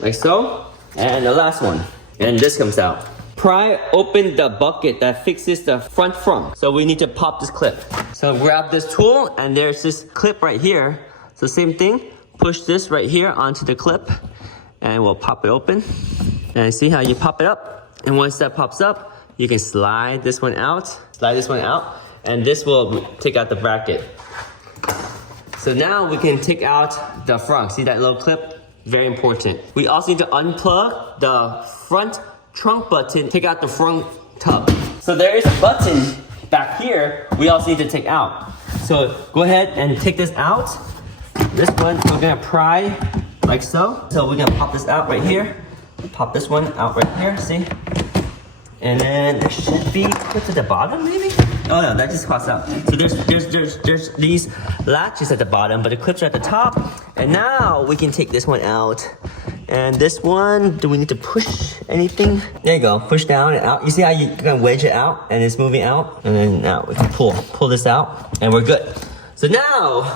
Like so, and the last one, and this comes out. Pry open the bucket that fixes the front frunk. So we need to pop this clip. So grab this tool, and there's this clip right here. So same thing, push this right here onto the clip, and we'll pop it open. And see how you pop it up? And once that pops up, you can slide this one out, and this will take out the bracket. So now we can take out the frunk. See that little clip? Very important. We also need to unplug the front trunk button, take out the front tub. So there is a button back here we also need to take out. So go ahead and take this out. this one we're gonna pry like so. So we're gonna pop this out right here. Pop this one out right here, see? And then there should be clips at the bottom, maybe? Oh no, that just pops out. So there's these latches at the bottom, but the clips are at the top. And now we can take this one out. And this one, do we need to push anything? There you go, push down and out. You see how you can wedge it out and it's moving out? And then now we can pull this out and we're good. So now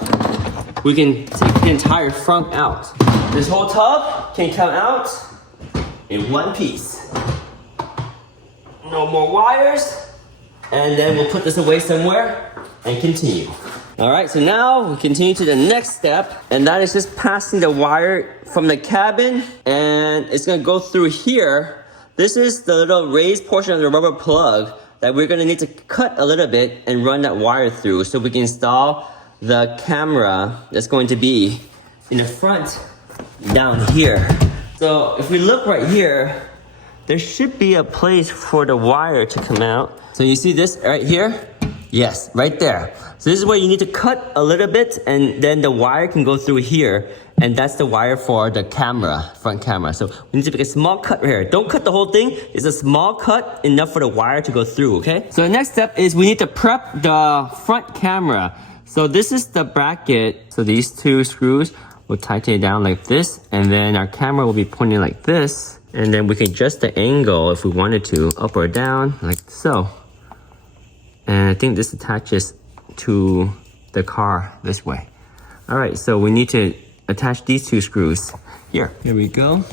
we can take the entire front out. This whole tub can come out in one piece. No more wires. And then we'll put this away somewhere and continue. All right, so now we continue to the next step, and that is just passing the wire from the cabin, and it's gonna go through here. This is the little raised portion of the rubber plug that we're gonna need to cut a little bit and run that wire through so we can install the camera that's going to be in the front down here. So if we look right here, there should be a place for the wire to come out. So you see this right here? Yes, right there. So this is where you need to cut a little bit and then the wire can go through here. And that's the wire for the camera, front camera. So we need to make a small cut right here. Don't cut the whole thing. It's a small cut, enough for the wire to go through, okay? So the next step is we need to prep the front camera. So this is the bracket. So these two screws will tighten it down like this. And then our camera will be pointing like this. And then we can adjust the angle if we wanted to, up or down, like so. And I think this attaches to the car this way. All right, so we need to attach these two screws. Here we go.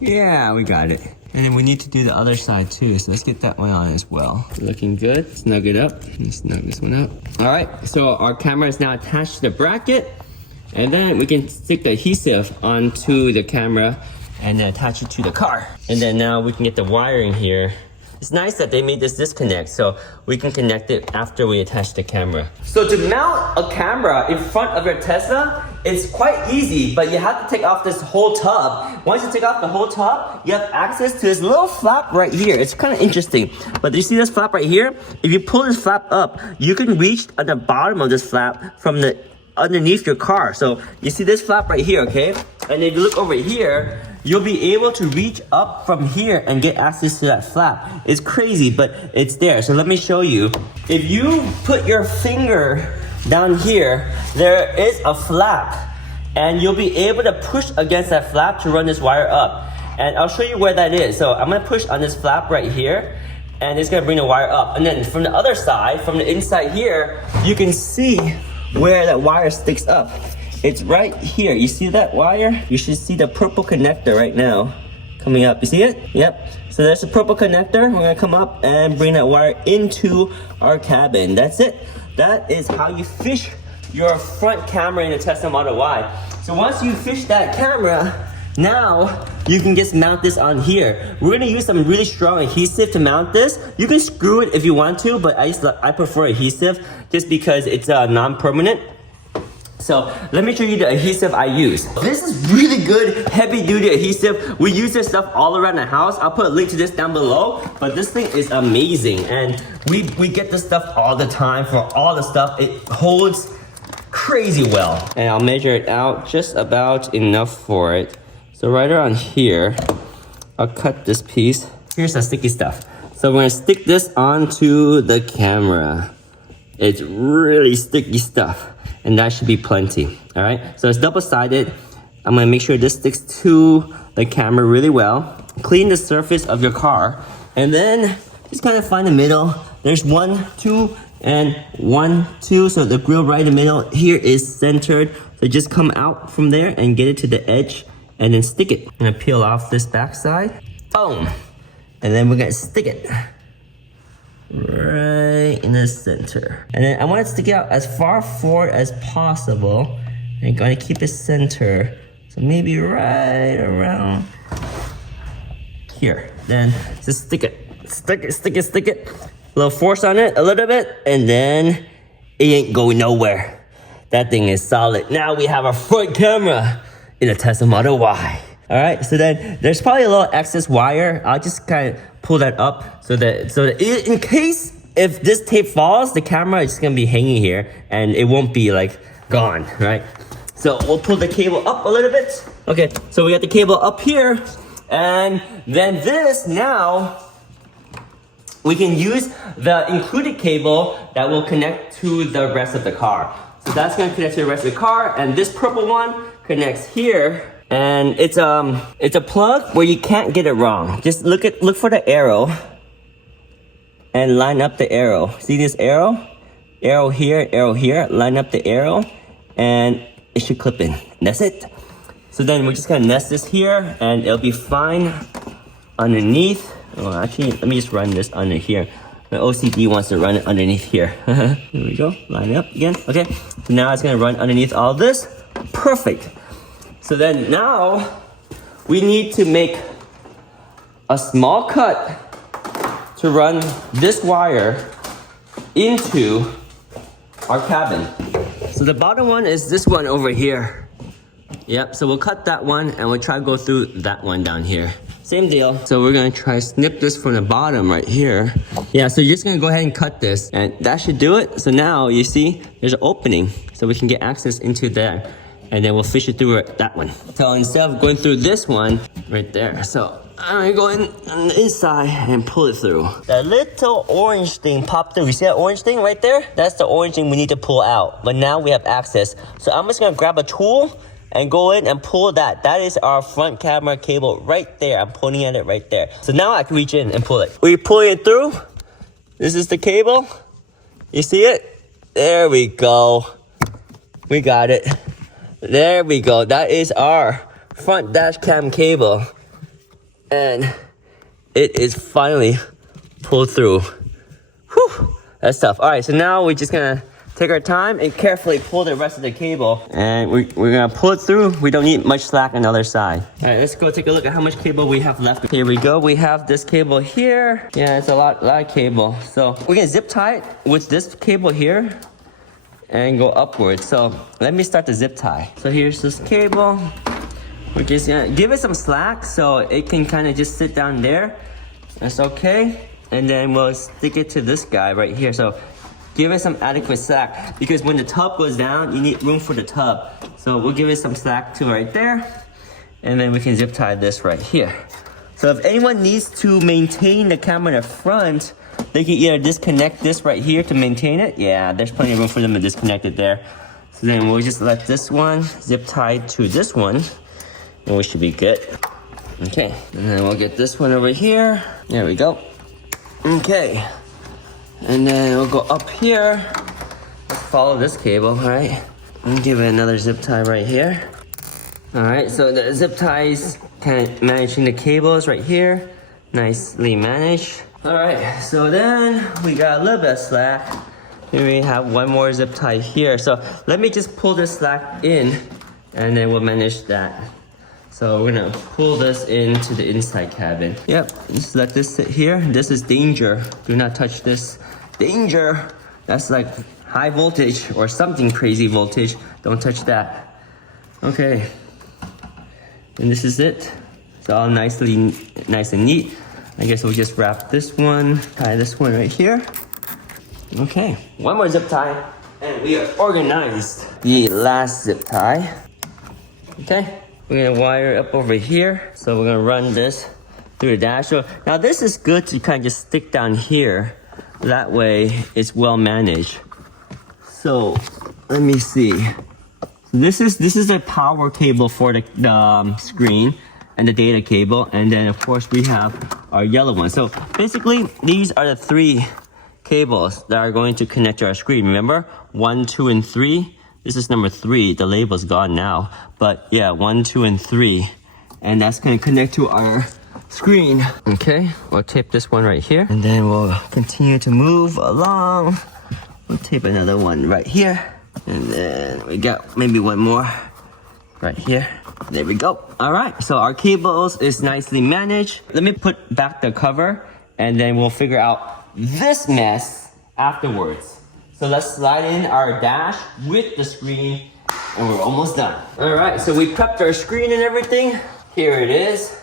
Yeah, we got it. And then we need to do the other side too, so let's get that one on as well. Looking good, snug it up. Let's snug this one up. All right, so our camera is now attached to the bracket, and then we can stick the adhesive onto the camera and then attach it to the car. And then now we can get the wiring here. It's nice that they made this disconnect so we can connect it after we attach the camera. So to mount a camera in front of your Tesla, it's quite easy, but you have to take off this whole tub. Once you take off the whole tub, you have access to this little flap right here. It's kind of interesting, but you see this flap right here? If you pull this flap up, you can reach at the bottom of this flap from the underneath your car. So you see this flap right here, okay? And if you look over here, you'll be able to reach up from here and get access to that flap. It's crazy, but it's there. So let me show you. If you put your finger down here, there is a flap, and you'll be able to push against that flap to run this wire up. And I'll show you where that is. So I'm gonna push on this flap right here, and it's gonna bring the wire up. And then from the other side, from the inside here, you can see where that wire sticks up. It's right here. You see that wire? You should see the purple connector right now coming up. You see it? Yep. So there's a purple connector. We're gonna come up and bring that wire into our cabin. That's it. That is how you fish your front camera in a Tesla Model Y. So once you fish that camera, now you can just mount this on here. We're gonna use some really strong adhesive to mount this. You can screw it if you want to, but I prefer adhesive just because it's non-permanent. So let me show you the adhesive I use. This is really good heavy duty adhesive. We use this stuff all around the house. I'll put a link to this down below, but this thing is amazing. And we get this stuff all the time for all the stuff. It holds crazy well. And I'll measure it out just about enough for it. So right around here, I'll cut this piece. Here's the sticky stuff. So we're gonna stick this onto the camera. It's really sticky stuff. And that should be plenty, all right? So it's double-sided. I'm gonna make sure this sticks to the camera really well. Clean the surface of your car, and then just kind of find the middle. There's 1, 2, and 1, 2. So the grill right in the middle here is centered. So just come out from there and get it to the edge, and then stick it. I'm gonna peel off this back side. Boom. And then we're gonna stick it right in the center. And then I want to stick it out as far forward as possible. And I'm gonna keep it center. So maybe right around here. Then just stick it. Stick it, stick it, stick it. A little force on it, a little bit, and then it ain't going nowhere. That thing is solid. Now we have our front camera in a Tesla Model Y. All right, so then there's probably a little excess wire. I'll just kind of pull that up so that in case if this tape falls, the camera is gonna be hanging here and it won't be like gone, right? So we'll pull the cable up a little bit. Okay, so we got the cable up here, and then this now, we can use the included cable that will connect to the rest of the car. So that's gonna connect to the rest of the car, and this purple one connects here, and it's a plug where you can't get it wrong. Just look for the arrow and line up the arrow. See this arrow? Arrow here, line up the arrow, and it should clip in. That's it. So then we're just gonna nest this here, and it'll be fine underneath. Oh, actually, let me just run this under here. My OCD wants to run it underneath here. Here we go, line it up again. Okay, so now it's gonna run underneath all this. Perfect. So then now, we need to make a small cut to run this wire into our cabin. So the bottom one is this one over here. Yep, so we'll cut that one and we'll try to go through that one down here. Same deal. So we're gonna try to snip this from the bottom right here. Yeah, so you're just gonna go ahead and cut this, and that should do it. So now you see there's an opening, so we can get access into there, and then we'll fish it through that one. So instead of going through this one right there, so I'm gonna go in on the inside and pull it through. That little orange thing popped through. You see that orange thing right there? That's the orange thing we need to pull out. But now we have access. So I'm just gonna grab a tool and go in and pull that. That is our front camera cable right there. I'm pointing at it right there. So now I can reach in and pull it. We're pulling it through. This is the cable. You see it? There we go. We got it. There we go. That is our front dash cam cable. And it is finally pulled through. Whew, that's tough. All right, so now we're just gonna take our time and carefully pull the rest of the cable. And we're gonna pull it through. We don't need much slack on the other side. All right, let's go take a look at how much cable we have left. Here we go, we have this cable here. Yeah, it's a lot of cable. So we're gonna zip tie it with this cable here and go upwards. So let me start the zip tie. So here's this cable. We're just gonna give it some slack so it can kind of just sit down there. That's okay. And then we'll stick it to this guy right here. So give it some adequate slack, because when the tub goes down, you need room for the tub. So we'll give it some slack to right there. And then we can zip tie this right here. So if anyone needs to maintain the camera in the front, they can either disconnect this right here to maintain it. Yeah, there's plenty of room for them to disconnect it there. So then we'll just let this one zip tie to this one, and we should be good. Okay, and then we'll get this one over here. There we go. Okay, and then we'll go up here. Let's follow this cable, all right? And give it another zip tie right here. All right, so the zip ties kind of managing the cables right here. Nicely managed. All right, so then we got a little bit of slack. Then we have one more zip tie here. So let me just pull this slack in, and then we'll manage that. So we're gonna pull this into the inside cabin. Yep, just let this sit here. This is danger. Do not touch this. Danger! That's like high voltage or something crazy voltage. Don't touch that. Okay. And this is it. It's all nice and neat. I guess we'll just wrap this one, tie this one right here. Okay, one more zip tie, and we are organized. The last zip tie. Okay. We're gonna wire up over here. So we're gonna run this through the dash. So now this is good to kind of just stick down here. That way it's well managed. So let me see. This is a power cable for the screen and the data cable. And then of course we have our yellow one. So basically these are the three cables that are going to connect to our screen. Remember? 1, 2, and 3. This is number 3. The label's gone now. But yeah, 1, 2, and 3. And that's gonna connect to our screen. Okay, we'll tape this one right here. And then we'll continue to move along. We'll tape another one right here. And then we got maybe one more right here. There we go. All right, so our cables is nicely managed. Let me put back the cover, and then we'll figure out this mess afterwards. So let's slide in our dash with the screen, and we're almost done. All right, so we prepped our screen and everything. Here it is.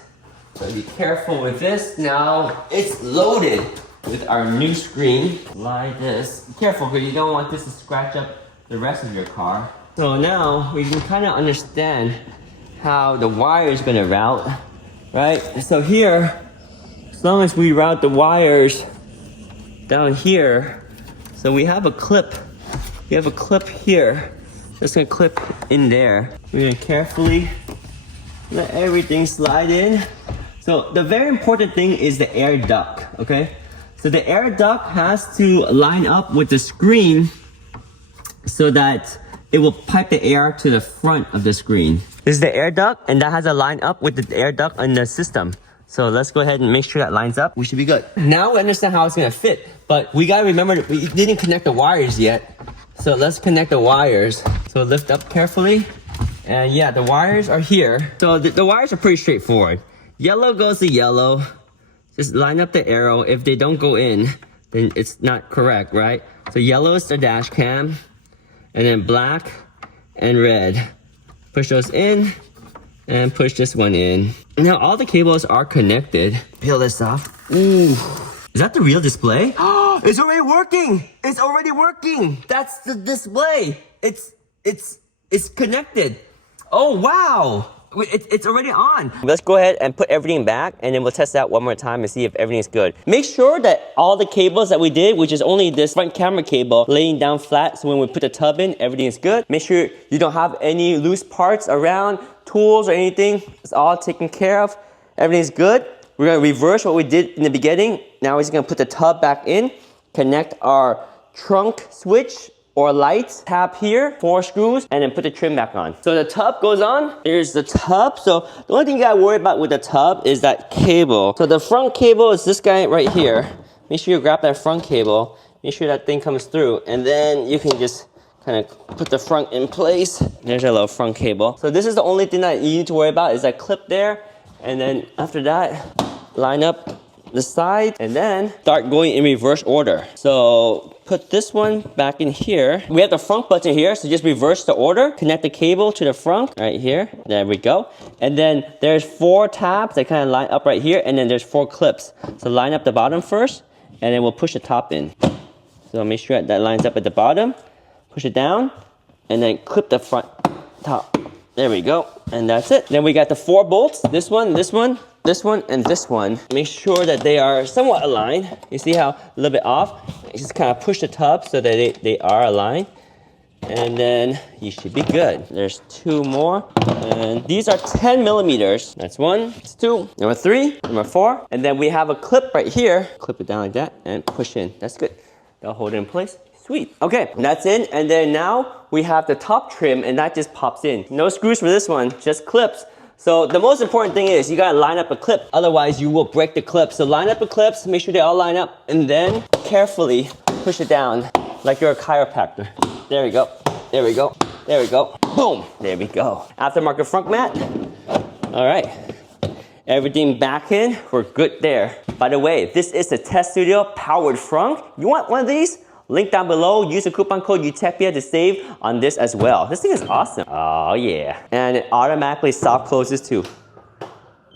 So be careful with this. Now it's loaded with our new screen. Like this. Be careful, because you don't want this to scratch up the rest of your car. So now we can kind of understand how the wire is going to route, right? So here, as long as we route the wires down here, so we have a clip. We have a clip here. That's gonna clip in there. We're gonna carefully let everything slide in. So the very important thing is the air duct, okay? So the air duct has to line up with the screen so that it will pipe the air to the front of the screen. This is the air duct, and that has to line up with the air duct in the system. So let's go ahead and make sure that lines up. We should be good. Now we understand how it's gonna fit, but we gotta remember that we didn't connect the wires yet. So let's connect the wires. So lift up carefully. And yeah, the wires are here. So the wires are pretty straightforward. Yellow goes to yellow. Just line up the arrow. If they don't go in, then it's not correct, right? So yellow is the dash cam. And then black and red. Push those in and push this one in. Now all the cables are connected. Peel this off. Ooh. Is that the real display? Oh, it's already working. It's already working. That's the display. It's connected. Oh, wow. It's already on. Let's go ahead and put everything back, and then we'll test out one more time and see if everything's good. Make sure that all the cables that we did, which is only this front camera cable, laying down flat, so when we put the tub in, everything is good. Make sure you don't have any loose parts around, tools or anything. It's all taken care of. Everything's good. We're gonna reverse what we did in the beginning. Now we're just gonna put the tub back in, connect our trunk switch or lights tab here, 4 screws, and then put the trim back on. So the tub goes on. Here's the tub. So the only thing you gotta worry about with the tub is that cable. So the front cable is this guy right here. Make sure you grab that front cable. Make sure that thing comes through, and then you can just kind of put the front in place. There's a little front cable. So this is the only thing that you need to worry about is that clip there. And then after that, line up the side and then start going in reverse order. So put this one back in here. We have the front button here, so just reverse the order. Connect the cable to the front right here. There we go. And then there's 4 tabs that kind of line up right here, and then there's 4 clips. So line up the bottom first, and then we'll push the top in. So make sure that lines up at the bottom. Push it down, and then clip the front top. There we go. And that's it. Then we got the 4 bolts. This one, this one, this one, and this one. Make sure that they are somewhat aligned. You see how a little bit off? Just kind of push the tub so that they are aligned. And then you should be good. There's 2 more. And these are 10 millimeters. That's 1, that's 2, number 3, number 4. And then we have a clip right here. Clip it down like that and push in. That's good. That'll hold it in place. Sweet. Okay, that's in. And then now we have the top trim, and that just pops in. No screws for this one, just clips. So the most important thing is you gotta line up a clip, otherwise you will break the clip. So line up the clips, make sure they all line up, and then carefully push it down like you're a chiropractor. There we go, there we go, there we go. Boom, there we go. Aftermarket front mat. All right, everything back in, we're good there. By the way, this is the TES Studio powered front. You want one of these? Link down below, use the coupon code UTECHPIA to save on this as well. This thing is awesome. Oh yeah. And it automatically soft closes too.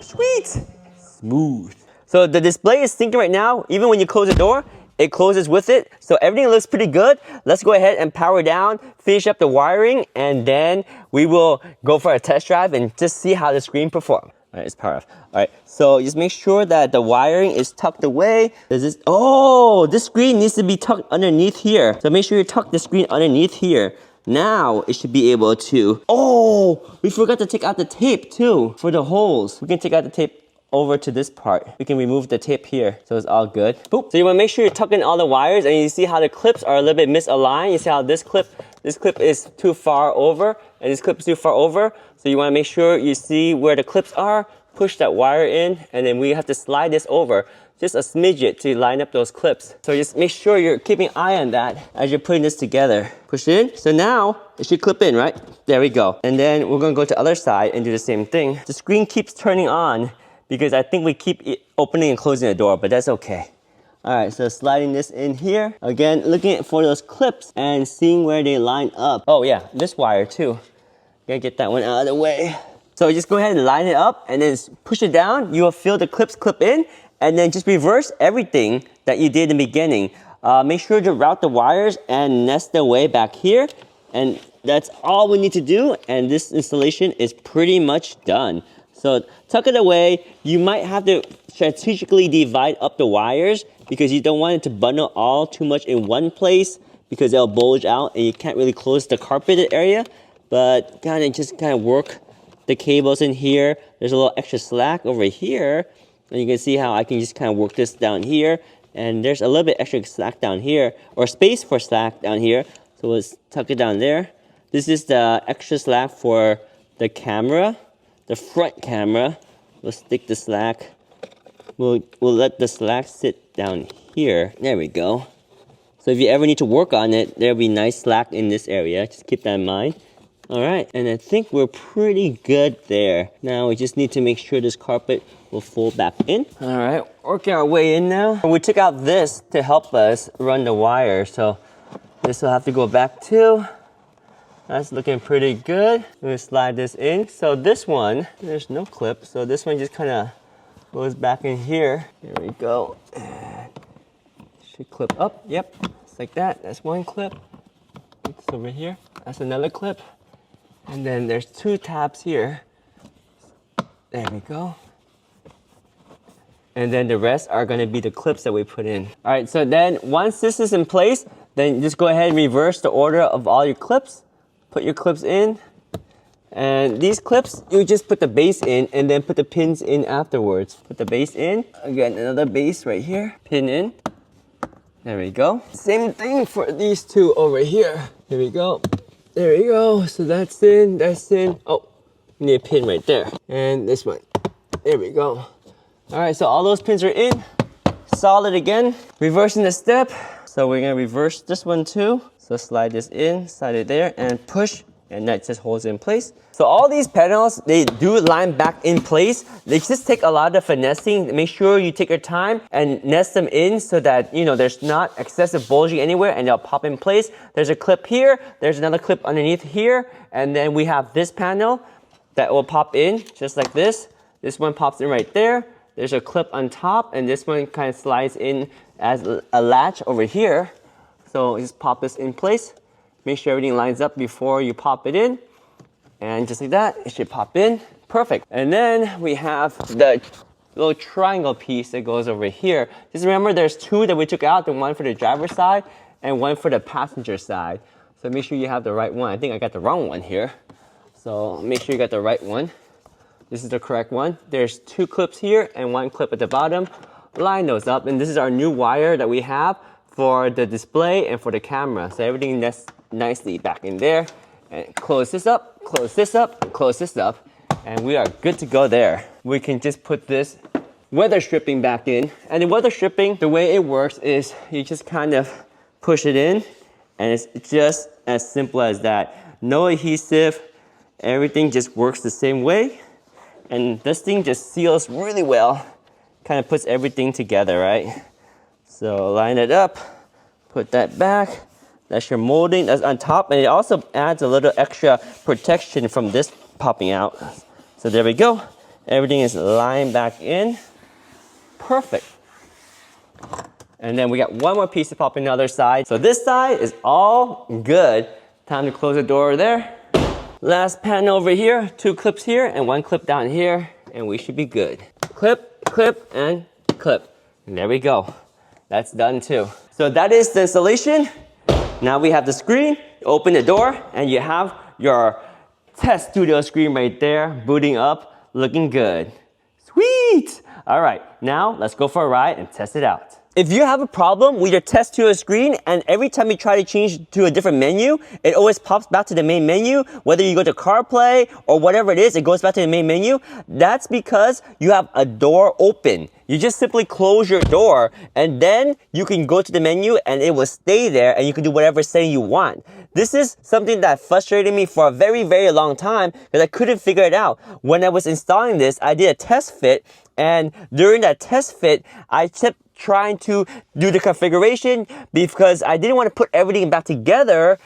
Sweet. Smooth. So the display is syncing right now. Even when you close the door, it closes with it. So everything looks pretty good. Let's go ahead and power down, finish up the wiring, and then we will go for a test drive and just see how the screen performs. All right, it's power off. All right, so just make sure that the wiring is tucked away. This screen needs to be tucked underneath here. So make sure you tuck the screen underneath here. Now it should be able to, we forgot to take out the tape too for the holes. We can take out the tape over to this part. We can remove the tape here, so it's all good. Boop. So you wanna make sure you tuck in all the wires, and you see how the clips are a little bit misaligned. You see how this clip is too far over, and this clip is too far over. So you wanna make sure you see where the clips are, push that wire in, and then we have to slide this over just a smidget to line up those clips. So just make sure you're keeping an eye on that as you're putting this together. Push it in. So now it should clip in, right? There we go. And then we're gonna go to the other side and do the same thing. The screen keeps turning on because I think we keep opening and closing the door, but that's okay. All right, so sliding this in here. Again, looking for those clips and seeing where they line up. Oh yeah, this wire too. Gotta get that one out of the way. So just go ahead and line it up and then push it down. You will feel the clips clip in, and then just reverse everything that you did in the beginning. Make sure to route the wires and nest their way back here. And that's all we need to do, and this installation is pretty much done. So tuck it away. You might have to strategically divide up the wires because you don't want it to bundle all too much in one place because they'll bulge out and you can't really close the carpeted area. But just kind of work the cables in here. There's a little extra slack over here, and you can see how I can just kind of work this down here. And there's a little bit extra slack down here, or space for slack down here. So let's tuck it down there. This is the extra slack for the camera, the front camera. We'll stick the slack. We'll let the slack sit down here. There we go. So if you ever need to work on it, there'll be nice slack in this area. Just keep that in mind. All right, and I think we're pretty good there. Now we just need to make sure this carpet will fold back in. All right, working our way in now. We took out this to help us run the wire, so this will have to go back too. That's looking pretty good. We'll slide this in. So this one, there's no clip, so this one just kind of goes back in here. There we go. Should clip up, yep, just like that. That's one clip. It's over here. That's another clip. And then there's two tabs here. There we go. And then the rest are gonna be the clips that we put in. All right, so then once this is in place, then just go ahead and reverse the order of all your clips. Put your clips in. And these clips, you just put the base in and then put the pins in afterwards. Put the base in. Again, another base right here. Pin in. There we go. Same thing for these two over here. Here we go. There we go. So that's in, that's in. Oh, we need a pin right there. And this one. There we go. All right, so all those pins are in. Solid again. Reversing the step. So we're gonna reverse this one too. So slide this in, slide it there, and push, and that just holds it in place. So all these panels, they do line back in place. They just take a lot of finessing. Make sure you take your time and nest them in so that, you know, there's not excessive bulging anywhere and they'll pop in place. There's a clip here, there's another clip underneath here, and then we have this panel that will pop in just like this. This one pops in right there. There's a clip on top, and this one kind of slides in as a latch over here. So just pop this in place. Make sure everything lines up before you pop it in. And just like that, it should pop in. Perfect. And then we have the little triangle piece that goes over here. Just remember there's two that we took out, the one for the driver's side and one for the passenger side. So make sure you have the right one. I think I got the wrong one here. So make sure you got the right one. This is the correct one. There's two clips here and one clip at the bottom. Line those up, and this is our new wire that we have for the display and for the camera. So everything nests nicely back in there. And close this up, close this up, close this up, and we are good to go there. We can just put this weather stripping back in. And the weather stripping, the way it works is you just kind of push it in, and it's just as simple as that. No adhesive, everything just works the same way. And this thing just seals really well, kind of puts everything together, right? So line it up, put that back. That's your molding that's on top, and it also adds a little extra protection from this popping out. So there we go. Everything is lined back in. Perfect. And then we got one more piece to pop in the other side. So this side is all good. Time to close the door there. Last panel over here, two clips here and one clip down here, and we should be good. Clip, clip, and clip. And there we go. That's done too. So that is the installation. Now we have the screen, open the door, and you have your TES Studio screen right there, booting up, looking good. Sweet! All right, now let's go for a ride and test it out. If you have a problem with your TES Studio screen and every time you try to change to a different menu, it always pops back to the main menu, whether you go to CarPlay or whatever it is, it goes back to the main menu, that's because you have a door open. You just simply close your door and then you can go to the menu and it will stay there and you can do whatever setting you want. This is something that frustrated me for a very, very long time because I couldn't figure it out. When I was installing this, I did a test fit, and during that test fit, I kept trying to do the configuration because I didn't want to put everything back together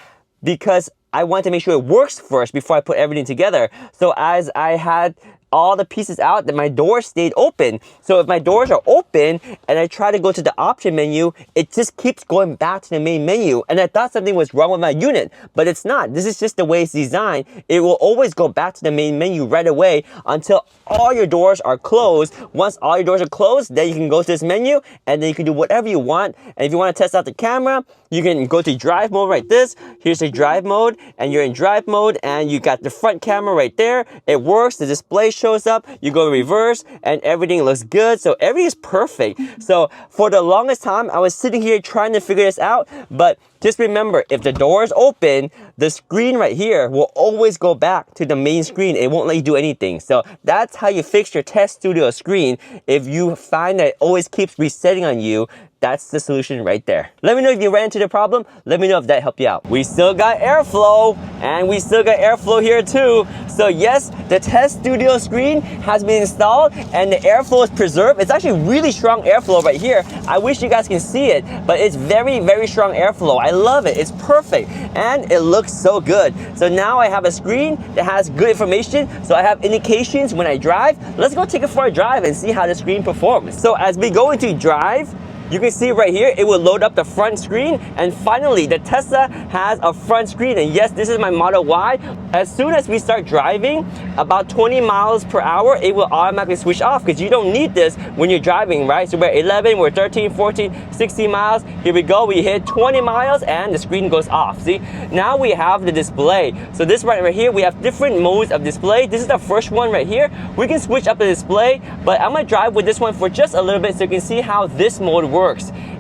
because I wanted to make sure it works first before I put everything together. So as I had all the pieces out, then my doors stayed open. So if my doors are open and I try to go to the option menu, it just keeps going back to the main menu. And I thought something was wrong with my unit, but it's not. This is just the way it's designed. It will always go back to the main menu right away until all your doors are closed. Once all your doors are closed, then you can go to this menu and then you can do whatever you want. And if you want to test out the camera, you can go to drive mode right this. Here's the drive mode, and you're in drive mode, and you got the front camera right there. It works, the display shows up, you go reverse, and everything looks good. So everything is perfect. So for the longest time, I was sitting here trying to figure this out, but just remember, if the door is open, the screen right here will always go back to the main screen. It won't let you do anything. So that's how you fix your TesStudio screen. If you find that it always keeps resetting on you, that's the solution right there. Let me know if you ran into the problem. Let me know if that helped you out. We still got airflow, and we still got airflow here too. So yes, the TesStudio screen has been installed and the airflow is preserved. It's actually really strong airflow right here. I wish you guys can see it, but it's very, very strong airflow. I love it. It's perfect and it looks so good. So now I have a screen that has good information. So I have indications when I drive. Let's go take it for a drive and see how the screen performs. So as we go into drive, you can see right here, it will load up the front screen. And finally, the Tesla has a front screen. And yes, this is my Model Y. As soon as we start driving, about 20 miles per hour, it will automatically switch off because you don't need this when you're driving, right? So we're 11, we're 13, 14, 16 miles. Here we go, we hit 20 miles and the screen goes off. See, now we have the display. So this right here, we have different modes of display. This is the first one right here. We can switch up the display, but I'm gonna drive with this one for just a little bit so you can see how this mode works.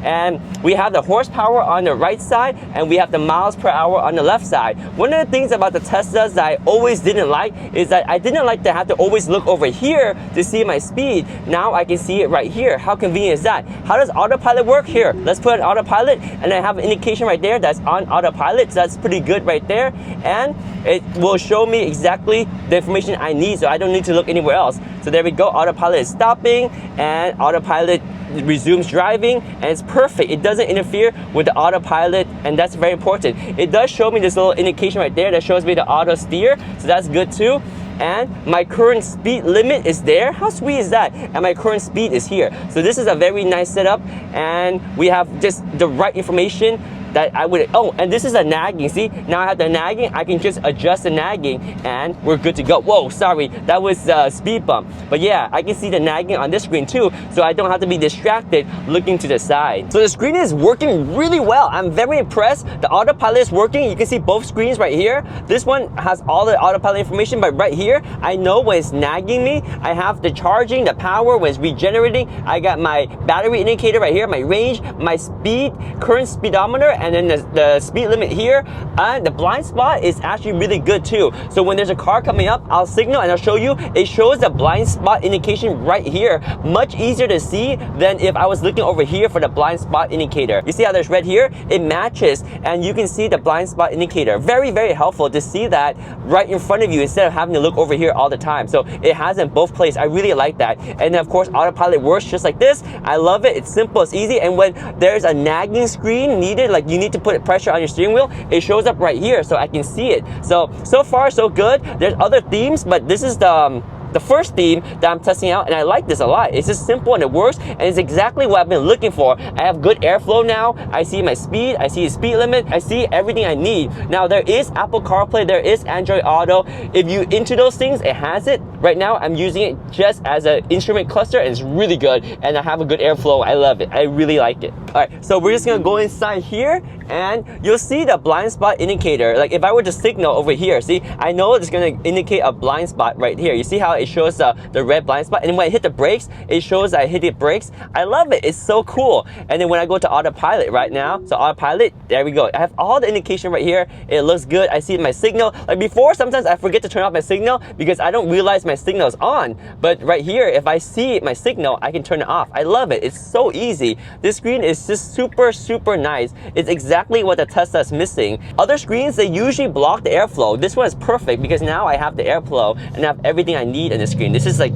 And we have the horsepower on the right side and we have the miles per hour on the left side. One of the things about the Teslas that I always didn't like is that I didn't like to have to always look over here to see my speed. Now I can see it right here. How convenient is that? How does autopilot work? Here, let's put an autopilot and I have an indication right there that's on autopilot. So that's pretty good right there. And it will show me exactly the information I need, so I don't need to look anywhere else. So there we go, autopilot is stopping and autopilot resumes driving, and it's perfect. It doesn't interfere with the autopilot, and that's very important. It does show me this little indication right there that shows me the auto steer, so that's good too. And my current speed limit is there. How sweet is that? And my current speed is here. So this is a very nice setup, and we have just the right information that I would, oh, and this is a nagging. See, now I have the nagging. I can just adjust the nagging and we're good to go. Whoa, sorry, that was a speed bump. But yeah, I can see the nagging on this screen too, so I don't have to be distracted looking to the side. So the screen is working really well. I'm very impressed. The autopilot is working. You can see both screens right here. This one has all the autopilot information, but right here, I know when it's nagging me. I have the charging, the power, when it's regenerating. I got my battery indicator right here, my range, my speed, current speedometer, and then the speed limit here. And the blind spot is actually really good too. So when there's a car coming up, I'll signal and I'll show you. It shows the blind spot indication right here. Much easier to see than if I was looking over here for the blind spot indicator. You see how there's red here? It matches and you can see the blind spot indicator. Very, very helpful to see that right in front of you instead of having to look over here all the time. So it has in both places. I really like that. And then of course, autopilot works just like this. I love it. It's simple, it's easy. And when there's a nagging screen needed, like you need to put pressure on your steering wheel, it shows up right here so I can see it. So far so good. There's other themes, but this is the first theme that I'm testing out, and I like this a lot. It's just simple and it works, and it's exactly what I've been looking for. I have good airflow now. I see my speed, I see the speed limit, I see everything I need. Now there is Apple CarPlay, there is Android Auto. If you into those things, it has it. Right now I'm using it just as an instrument cluster, and it's really good, and I have a good airflow. I love it. I really like it. Alright, so we're just gonna go inside here, and you'll see the blind spot indicator. Like if I were to signal over here, see, I know it's gonna indicate a blind spot right here. You see how it shows the red blind spot, and then when I hit the brakes, it shows I hit the brakes. I love it. It's so cool. And then when I go to autopilot right now, so autopilot, there we go. I have all the indication right here. It looks good. I see my signal. Like before, sometimes I forget to turn off my signal because I don't realize my signal is on. But right here, if I see my signal, I can turn it off. I love it. It's so easy. This screen is just super, super nice. It's exactly what the Tesla is missing. Other screens, they usually block the airflow. This one is perfect because now I have the airflow and I have everything I need in the screen. This is like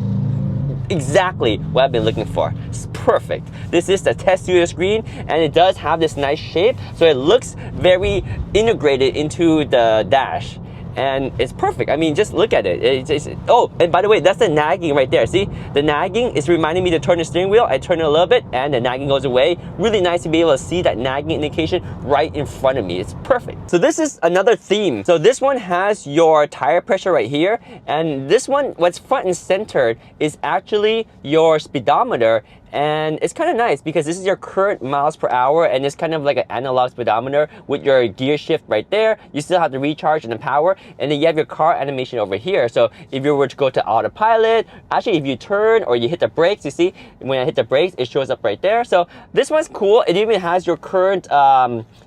exactly what I've been looking for. It's perfect. This is the TesStudio screen, and it does have this nice shape, so it looks very integrated into the dash. and it's perfect. I mean, just look at it. Oh, and by the way, that's the nagging right there. See, the nagging is reminding me to turn the steering wheel. I turn it a little bit and the nagging goes away. Really nice to be able to see that nagging indication right in front of me. It's perfect. So this is another theme. So this one has your tire pressure right here, and this one, what's front and centered is actually your speedometer. And it's kind of nice because this is your current miles per hour, and it's kind of like an analog speedometer with your gear shift right there. You still have the recharge and the power, and then you have your car animation over here. So if you were to go to autopilot, actually if you turn or you hit the brakes, you see when I hit the brakes, it shows up right there. So this one's cool. It even has your current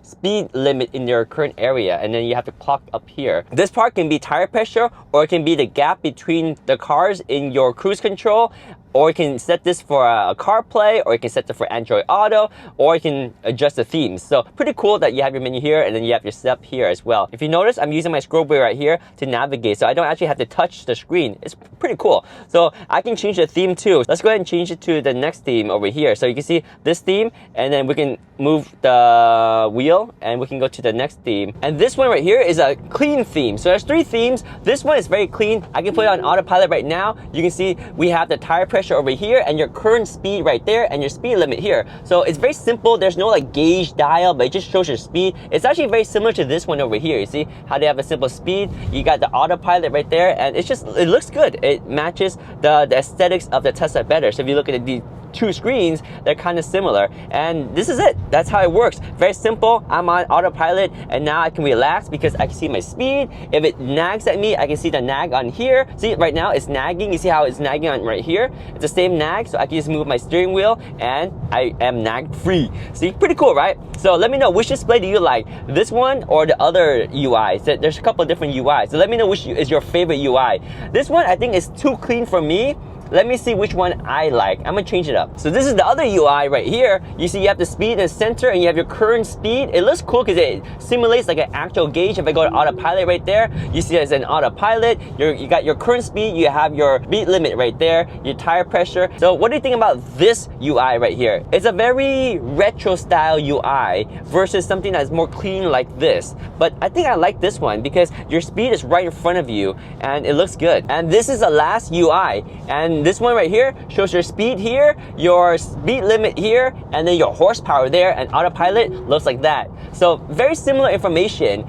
speed limit in your current area, and then you have to clock up here. This part can be tire pressure, or it can be the gap between the cars in your cruise control, or you can set this for a CarPlay, or you can set it for Android Auto, or you can adjust the themes. So pretty cool that you have your menu here, and then you have your setup here as well. If you notice, I'm using my scroll wheel right here to navigate, so I don't actually have to touch the screen. It's pretty cool. So I can change the theme too. Let's go ahead and change it to the next theme over here. So you can see this theme, and then we can move the wheel, and we can go to the next theme. And this one right here is a clean theme. So there's 3 themes. This one is very clean. I can put it on autopilot right now. You can see we have the tire pressure over here and your current speed right there and your speed limit here. So it's very simple. There's no like gauge dial, but it just shows your speed. It's actually very similar to this one over here. You see how they have a simple speed. You got the autopilot right there, and it's just, it looks good. It matches the aesthetics of the Tesla better. So if you look at the 2 screens, they're kind of similar, and this is it. That's how it works. Very simple. I'm on autopilot, and now I can relax because I can see my speed. If it nags at me, I can see the nag on here. See, right now it's nagging. You see how it's nagging on right here? It's the same nag, so I can just move my steering wheel and I am nag free. See, pretty cool, right? So let me know, which display do you like, this one or the other UI? So there's a couple of different UIs, so let me know which is your favorite UI. This one I think is too clean for me. Let me see which one I like. I'm gonna change it up. So this is the other UI right here. You see you have the speed in the center and you have your current speed. It looks cool because it simulates like an actual gauge. If I go to autopilot right there, you see it's an autopilot. You got your current speed, you have your speed limit right there, your tire pressure. So what do you think about this UI right here? It's a very retro style UI versus something that's more clean like this. But I think I like this one because your speed is right in front of you and it looks good. And this is the last UI. And this one right here shows your speed here, your speed limit here, and then your horsepower there, and autopilot looks like that. So very similar information.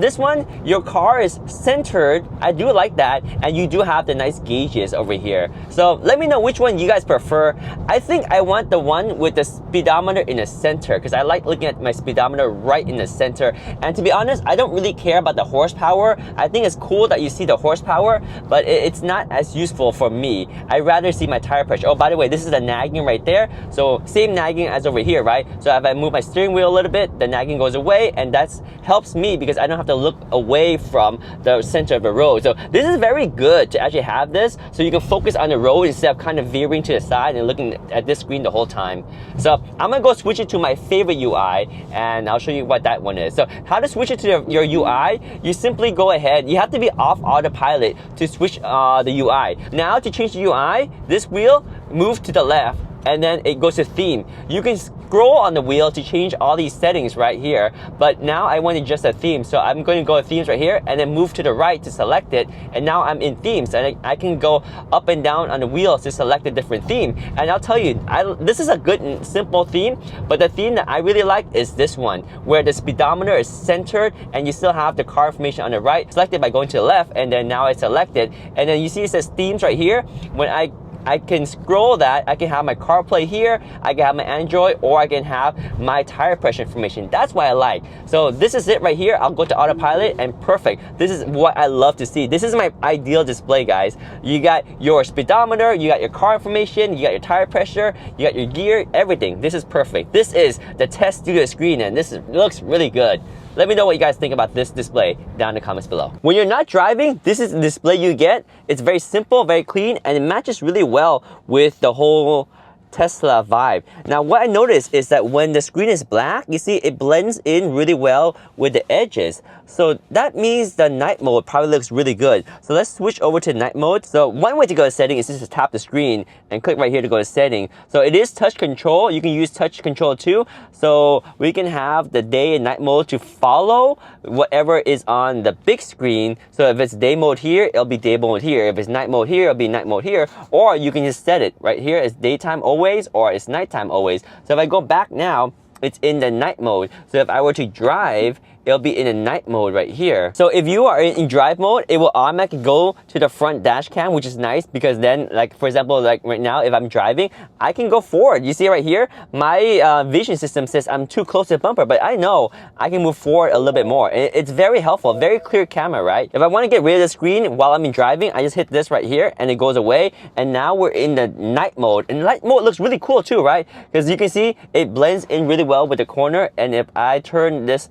This one, your car is centered. I do like that, and you do have the nice gauges over here. So let me know which one you guys prefer. I think I want the one with the speedometer in the center because I like looking at my speedometer right in the center. And to be honest, I don't really care about the horsepower. I think it's cool that you see the horsepower, but it's not as useful for me. I'd rather see my tire pressure. Oh, by the way, this is the nagging right there. So same nagging as over here, right? So if I move my steering wheel a little bit, the nagging goes away, and that helps me because I don't have to look away from the center of the road. So this is very good to actually have this, so you can focus on the road instead of kind of veering to the side and looking at this screen the whole time. So I'm gonna go switch it to my favorite UI, and I'll show you what that one is. So how to switch it to your UI, you simply go ahead. You have to be off autopilot to switch the UI. Now to change the UI, this wheel moves to the left and then it goes to theme. You can scroll on the wheel to change all these settings right here, but now I want to just a theme, so I'm going to go to themes right here and then move to the right to select it, and now I'm in themes, and I can go up and down on the wheels to select a different theme. And I'll tell you, this is a good and simple theme, but the theme that I really like is this one, where the speedometer is centered and you still have the car information on the right, selected by going to the left, and then now it's selected, and then you see it says themes right here. When I can scroll that, I can have my CarPlay here, I can have my Android, or I can have my tire pressure information. That's what I like. So this is it right here. I'll go to autopilot and perfect. This is what I love to see. This is my ideal display, guys. You got your speedometer, you got your car information, you got your tire pressure, you got your gear, everything. This is perfect. This is the TES Studio screen, and this looks really good. Let me know what you guys think about this display down in the comments below. When you're not driving, this is the display you get. It's very simple, very clean, and it matches really well with the whole Tesla vibe. Now what I noticed is that when the screen is black, you see it blends in really well with the edges. So that means the night mode probably looks really good. So let's switch over to night mode. So one way to go to setting is just to tap the screen and click right here to go to setting. So it is touch control. You can use touch control too. So we can have the day and night mode to follow whatever is on the big screen. So if it's day mode here, it'll be day mode here. If it's night mode here, it'll be night mode here. Or you can just set it right here. It's daytime always or it's nighttime always. So if I go back now, it's in the night mode. So if I were to drive, it'll be in a night mode right here. So if you are in drive mode, it will automatically go to the front dash cam, which is nice because then, like for example, like right now, if I'm driving, I can go forward. You see right here, my vision system says I'm too close to the bumper, but I know I can move forward a little bit more. It's very helpful, very clear camera, right? If I want to get rid of the screen while I'm in driving, I just hit this right here and it goes away. And now we're in the night mode. And night mode looks really cool too, right? Because you can see it blends in really well with the corner. And if I turn this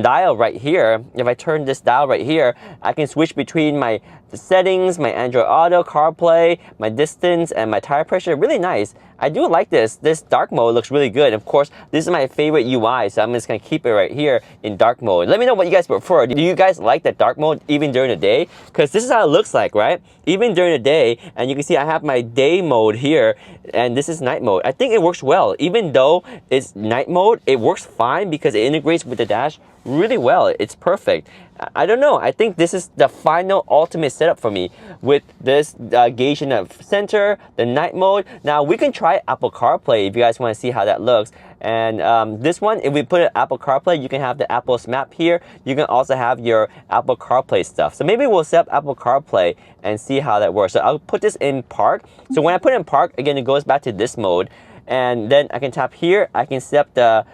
dial right here, if I turn this dial right here, I can switch between my settings, my Android Auto, CarPlay, my distance, and my tire pressure. Really nice. I do like this. This dark mode looks really good. Of course, this is my favorite UI, so I'm just gonna keep it right here in dark mode. Let me know what you guys prefer. Do you guys like that dark mode even during the day? Because this is how it looks like, right? Even during the day, and you can see I have my day mode here, and this is night mode. I think it works well. Even though it's night mode, it works fine because it integrates with the dash really well. It's perfect. I don't know. I think this is the final ultimate setup for me with this gauge in the center, the night mode. Now we can try Apple CarPlay if you guys want to see how that looks. And this one, if we put it Apple CarPlay, you can have the Apple's map here. You can also have your Apple CarPlay stuff. So maybe we'll set up Apple CarPlay and see how that works. So I'll put this in park. So when I put it in park, again, it goes back to this mode. And then I can tap here. I can set up the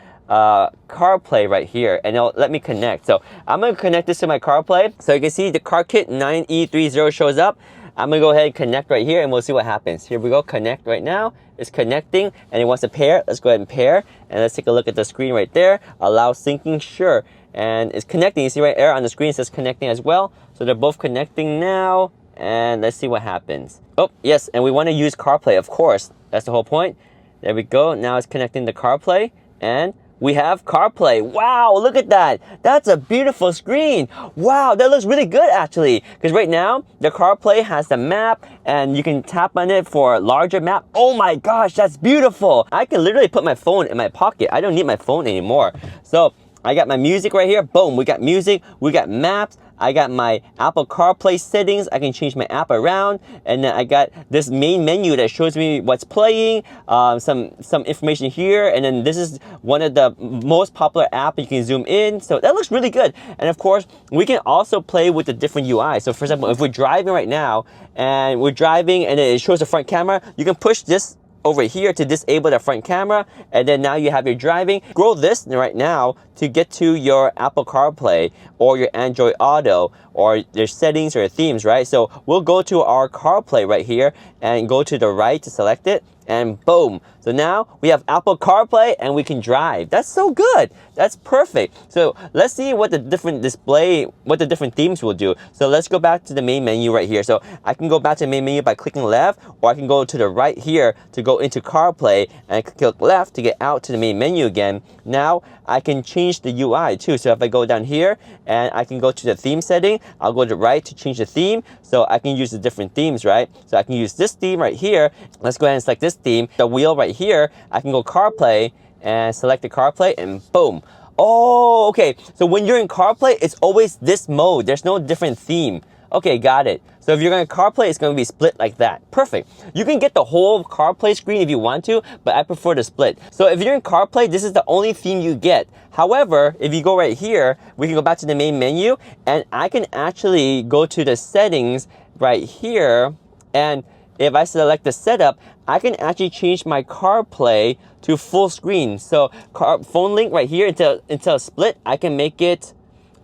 CarPlay right here and it'll let me connect. So I'm going to connect this to my CarPlay. So you can see the CarKit 9E30 shows up. I'm going to go ahead and connect right here and we'll see what happens. Here we go, connect right now. It's connecting and it wants to pair. Let's go ahead and pair and let's take a look at the screen right there. Allow syncing, sure. And it's connecting. You see right there on the screen it says connecting as well. So they're both connecting now and let's see what happens. Oh, yes, and we want to use CarPlay, of course. That's the whole point. There we go. Now it's connecting the CarPlay and we have CarPlay. Wow, look at that. That's a beautiful screen. Wow, that looks really good actually. Because right now, the CarPlay has the map and you can tap on it for a larger map. Oh my gosh, that's beautiful. I can literally put my phone in my pocket. I don't need my phone anymore. So I got my music right here. Boom, we got music, we got maps. I got my Apple CarPlay settings. I can change my app around. And then I got this main menu that shows me what's playing, some information here. And then this is one of the most popular apps you can zoom in. So that looks really good. And of course, we can also play with the different UI. So for example, if we're driving right now and we're driving and it shows the front camera, you can push this over here to disable the front camera, and then now you have your driving. Scroll this right now to get to your Apple CarPlay or your Android Auto or your settings or themes, right? So we'll go to our CarPlay right here and go to the right to select it, and boom. So now we have Apple CarPlay and we can drive. That's so good. That's perfect. So let's see what the different themes will do. So let's go back to the main menu right here. So I can go back to the main menu by clicking left, or I can go to the right here to go into CarPlay and click left to get out to the main menu again. Now I can change the UI too. So if I go down here and I can go to the theme setting, I'll go to the right to change the theme. So I can use the different themes, right? So I can use this theme right here. Let's go ahead and select this theme. The wheel right here, I can go CarPlay and select the CarPlay and boom. Oh, okay. So when you're in CarPlay, it's always this mode. There's no different theme. Okay, got it. So if you're going to CarPlay, it's going to be split like that. Perfect. You can get the whole CarPlay screen if you want to, but I prefer to split. So if you're in CarPlay, this is the only theme you get. However, if you go right here, we can go back to the main menu and I can actually go to the settings right here. And if I select the setup, I can actually change my CarPlay to full screen. So phone link right here until split, I can make it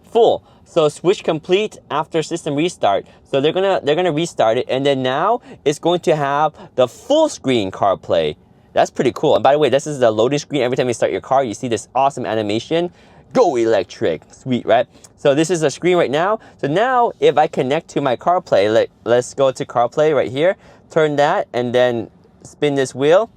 full. So switch complete after system restart. So they're gonna restart it, and then now it's going to have the full screen CarPlay. That's pretty cool. And by the way, this is the loading screen. Every time you start your car, you see this awesome animation. Go electric, sweet, right? So this is the screen right now. So now if I connect to my CarPlay, let's go to CarPlay right here, turn that, and then spin this wheel.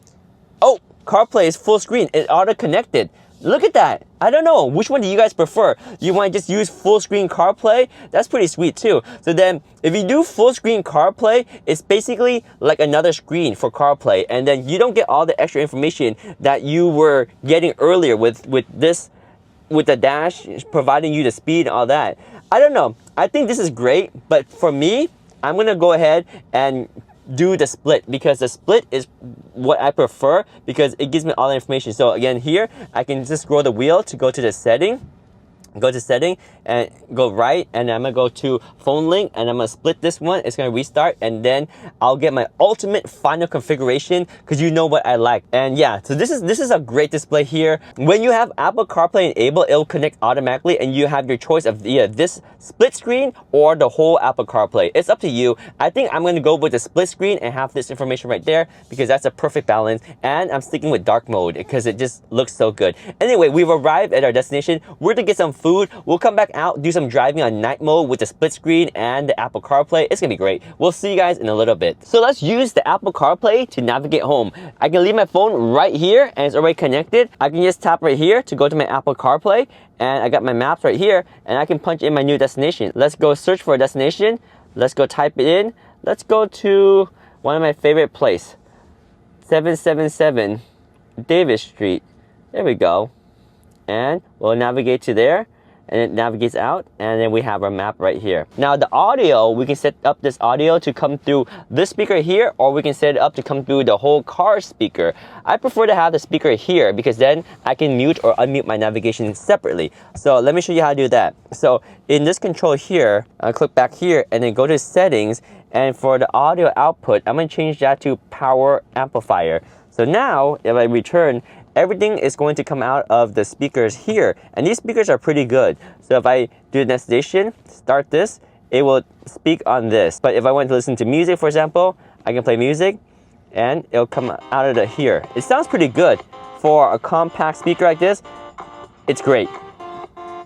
CarPlay is full screen. It auto-connected. Look at that. I don't know. Which one do you guys prefer? You want to just use full screen CarPlay? That's pretty sweet too. So then if you do full screen CarPlay, it's basically like another screen for CarPlay. And then you don't get all the extra information that you were getting earlier with the dash providing you the speed and all that. I don't know. I think this is great. But for me, I'm going to go ahead and do the split, because the split is what I prefer because it gives me all the information. So again, here I can just scroll the wheel to go to the setting, and go right, and I'm gonna go to phone link, and I'm gonna split this one. It's gonna restart, and then I'll get my ultimate final configuration, because you know what I like. And yeah, so this is a great display here. When you have Apple CarPlay enabled, it'll connect automatically, and you have your choice of either this split screen or the whole Apple CarPlay. It's up to you. I think I'm gonna go with the split screen and have this information right there, because that's a perfect balance. And I'm sticking with dark mode because it just looks so good. Anyway, we've arrived at our destination. We're to get some food. We'll come back out, do some driving on night mode with the split screen and the Apple CarPlay. It's gonna be great. We'll see you guys in a little bit. So let's use the Apple CarPlay to navigate home. I can leave my phone right here and it's already connected. I can just tap right here to go to my Apple CarPlay, and I got my maps right here, and I can punch in my new destination. Let's go search for a destination. Let's go type it in. Let's go to one of my favorite places, 777 Davis Street. There we go. And we'll navigate to there, and it navigates out, and then we have our map right here. Now the audio, we can set up this audio to come through this speaker here, or we can set it up to come through the whole car speaker. I prefer to have the speaker here because then I can mute or unmute my navigation separately. So let me show you how to do that. So in this control here, I'll click back here and then go to settings, and for the audio output, I'm gonna change that to power amplifier. So now if I return, everything is going to come out of the speakers here, and these speakers are pretty good. So if I do the destination, start this, it will speak on this. But if I want to listen to music, for example, I can play music and it'll come out of here. It sounds pretty good for a compact speaker like this. It's great.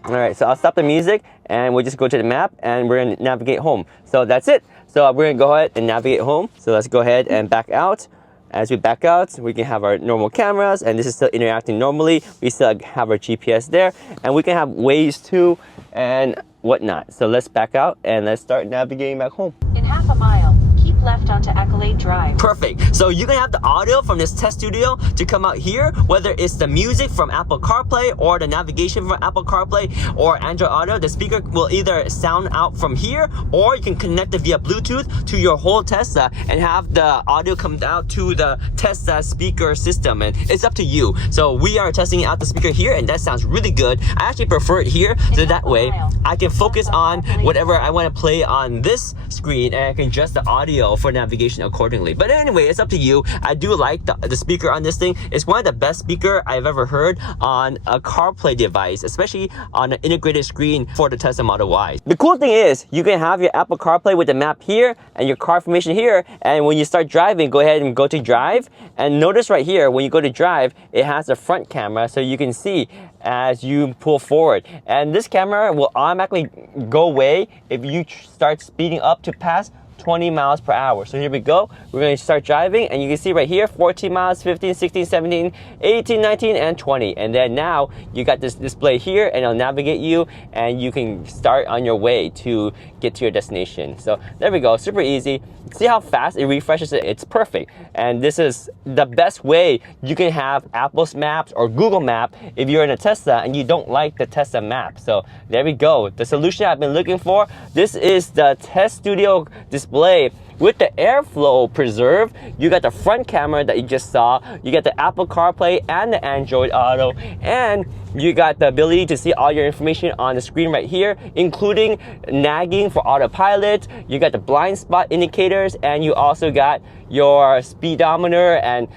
All right, so I'll stop the music and we'll just go to the map and we're gonna navigate home. So that's it. So we're gonna go ahead and navigate home. So let's go ahead and back out. As we back out, we can have our normal cameras, and this is still interacting normally. We still have our GPS there, and we can have Waze too and whatnot. So let's back out and let's start navigating back home. In half a mile, keep left onto Accolade Drive. Perfect. So you can have the audio from this TES Studio to come out here, whether it's the music from Apple CarPlay or the navigation from Apple CarPlay or Android Auto. The speaker will either sound out from here, or you can connect it via Bluetooth to your whole Tesla and have the audio come out to the Tesla speaker system, and it's up to you. So we are testing out the speaker here, and that sounds really good. I actually prefer it here, so that way I can focus on whatever I want to play on this screen, and I can adjust the audio for navigation accordingly. But anyway, it's up to you. I do like the speaker on this thing. It's one of the best speaker I've ever heard on a CarPlay device, especially on an integrated screen for the Tesla Model Y. The cool thing is you can have your Apple CarPlay with the map here and your car information here, and when you start driving, go ahead and go to drive, and notice right here when you go to drive, it has a front camera so you can see as you pull forward, and this camera will automatically go away if you start speeding up to past 20 miles per hour. So here we go. We're going to start driving, and you can see right here 14 miles, 15, 16, 17, 18, 19, and 20. And then now you got this display here, and it'll navigate you, and you can start on your way to get to your destination. So there we go. Super easy. See how fast it refreshes it? It's perfect. And this is the best way you can have Apple's Maps or Google Map if you're in a Tesla and you don't like the Tesla map. So there we go. The solution I've been looking for. This is the TES Studio display with the airflow preserved. You got the front camera that you just saw. You got the Apple CarPlay and the Android Auto, and you got the ability to see all your information on the screen right here, including nagging for autopilot. You got the blind spot indicators, and you also got your speedometer and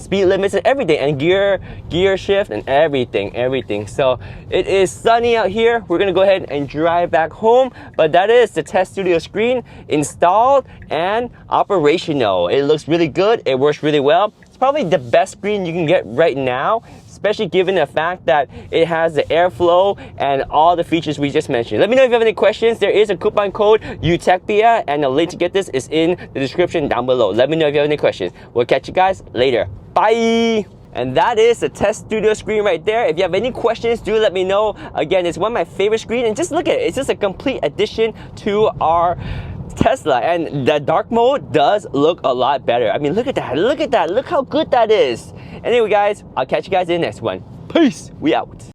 speed limits and everything, and gear shift and everything. So it is sunny out here. We're gonna go ahead and drive back home, but that is the TES Studio screen installed and operational. It looks really good. It works really well. It's probably the best screen you can get right now, especially given the fact that it has the airflow and all the features we just mentioned. Let me know if you have any questions. There is a coupon code UTECHPIA, and the link to get this is in the description down below. Let me know if you have any questions. We'll catch you guys later. Bye! And that is the TES Studio screen right there. If you have any questions, do let me know. Again, it's one of my favorite screens, and just look at it. It's just a complete addition to our Tesla, and the dark mode does look a lot better. I mean, look at that. Look at that. Look how good that is. Anyway, guys, I'll catch you guys in the next one. Peace. We out.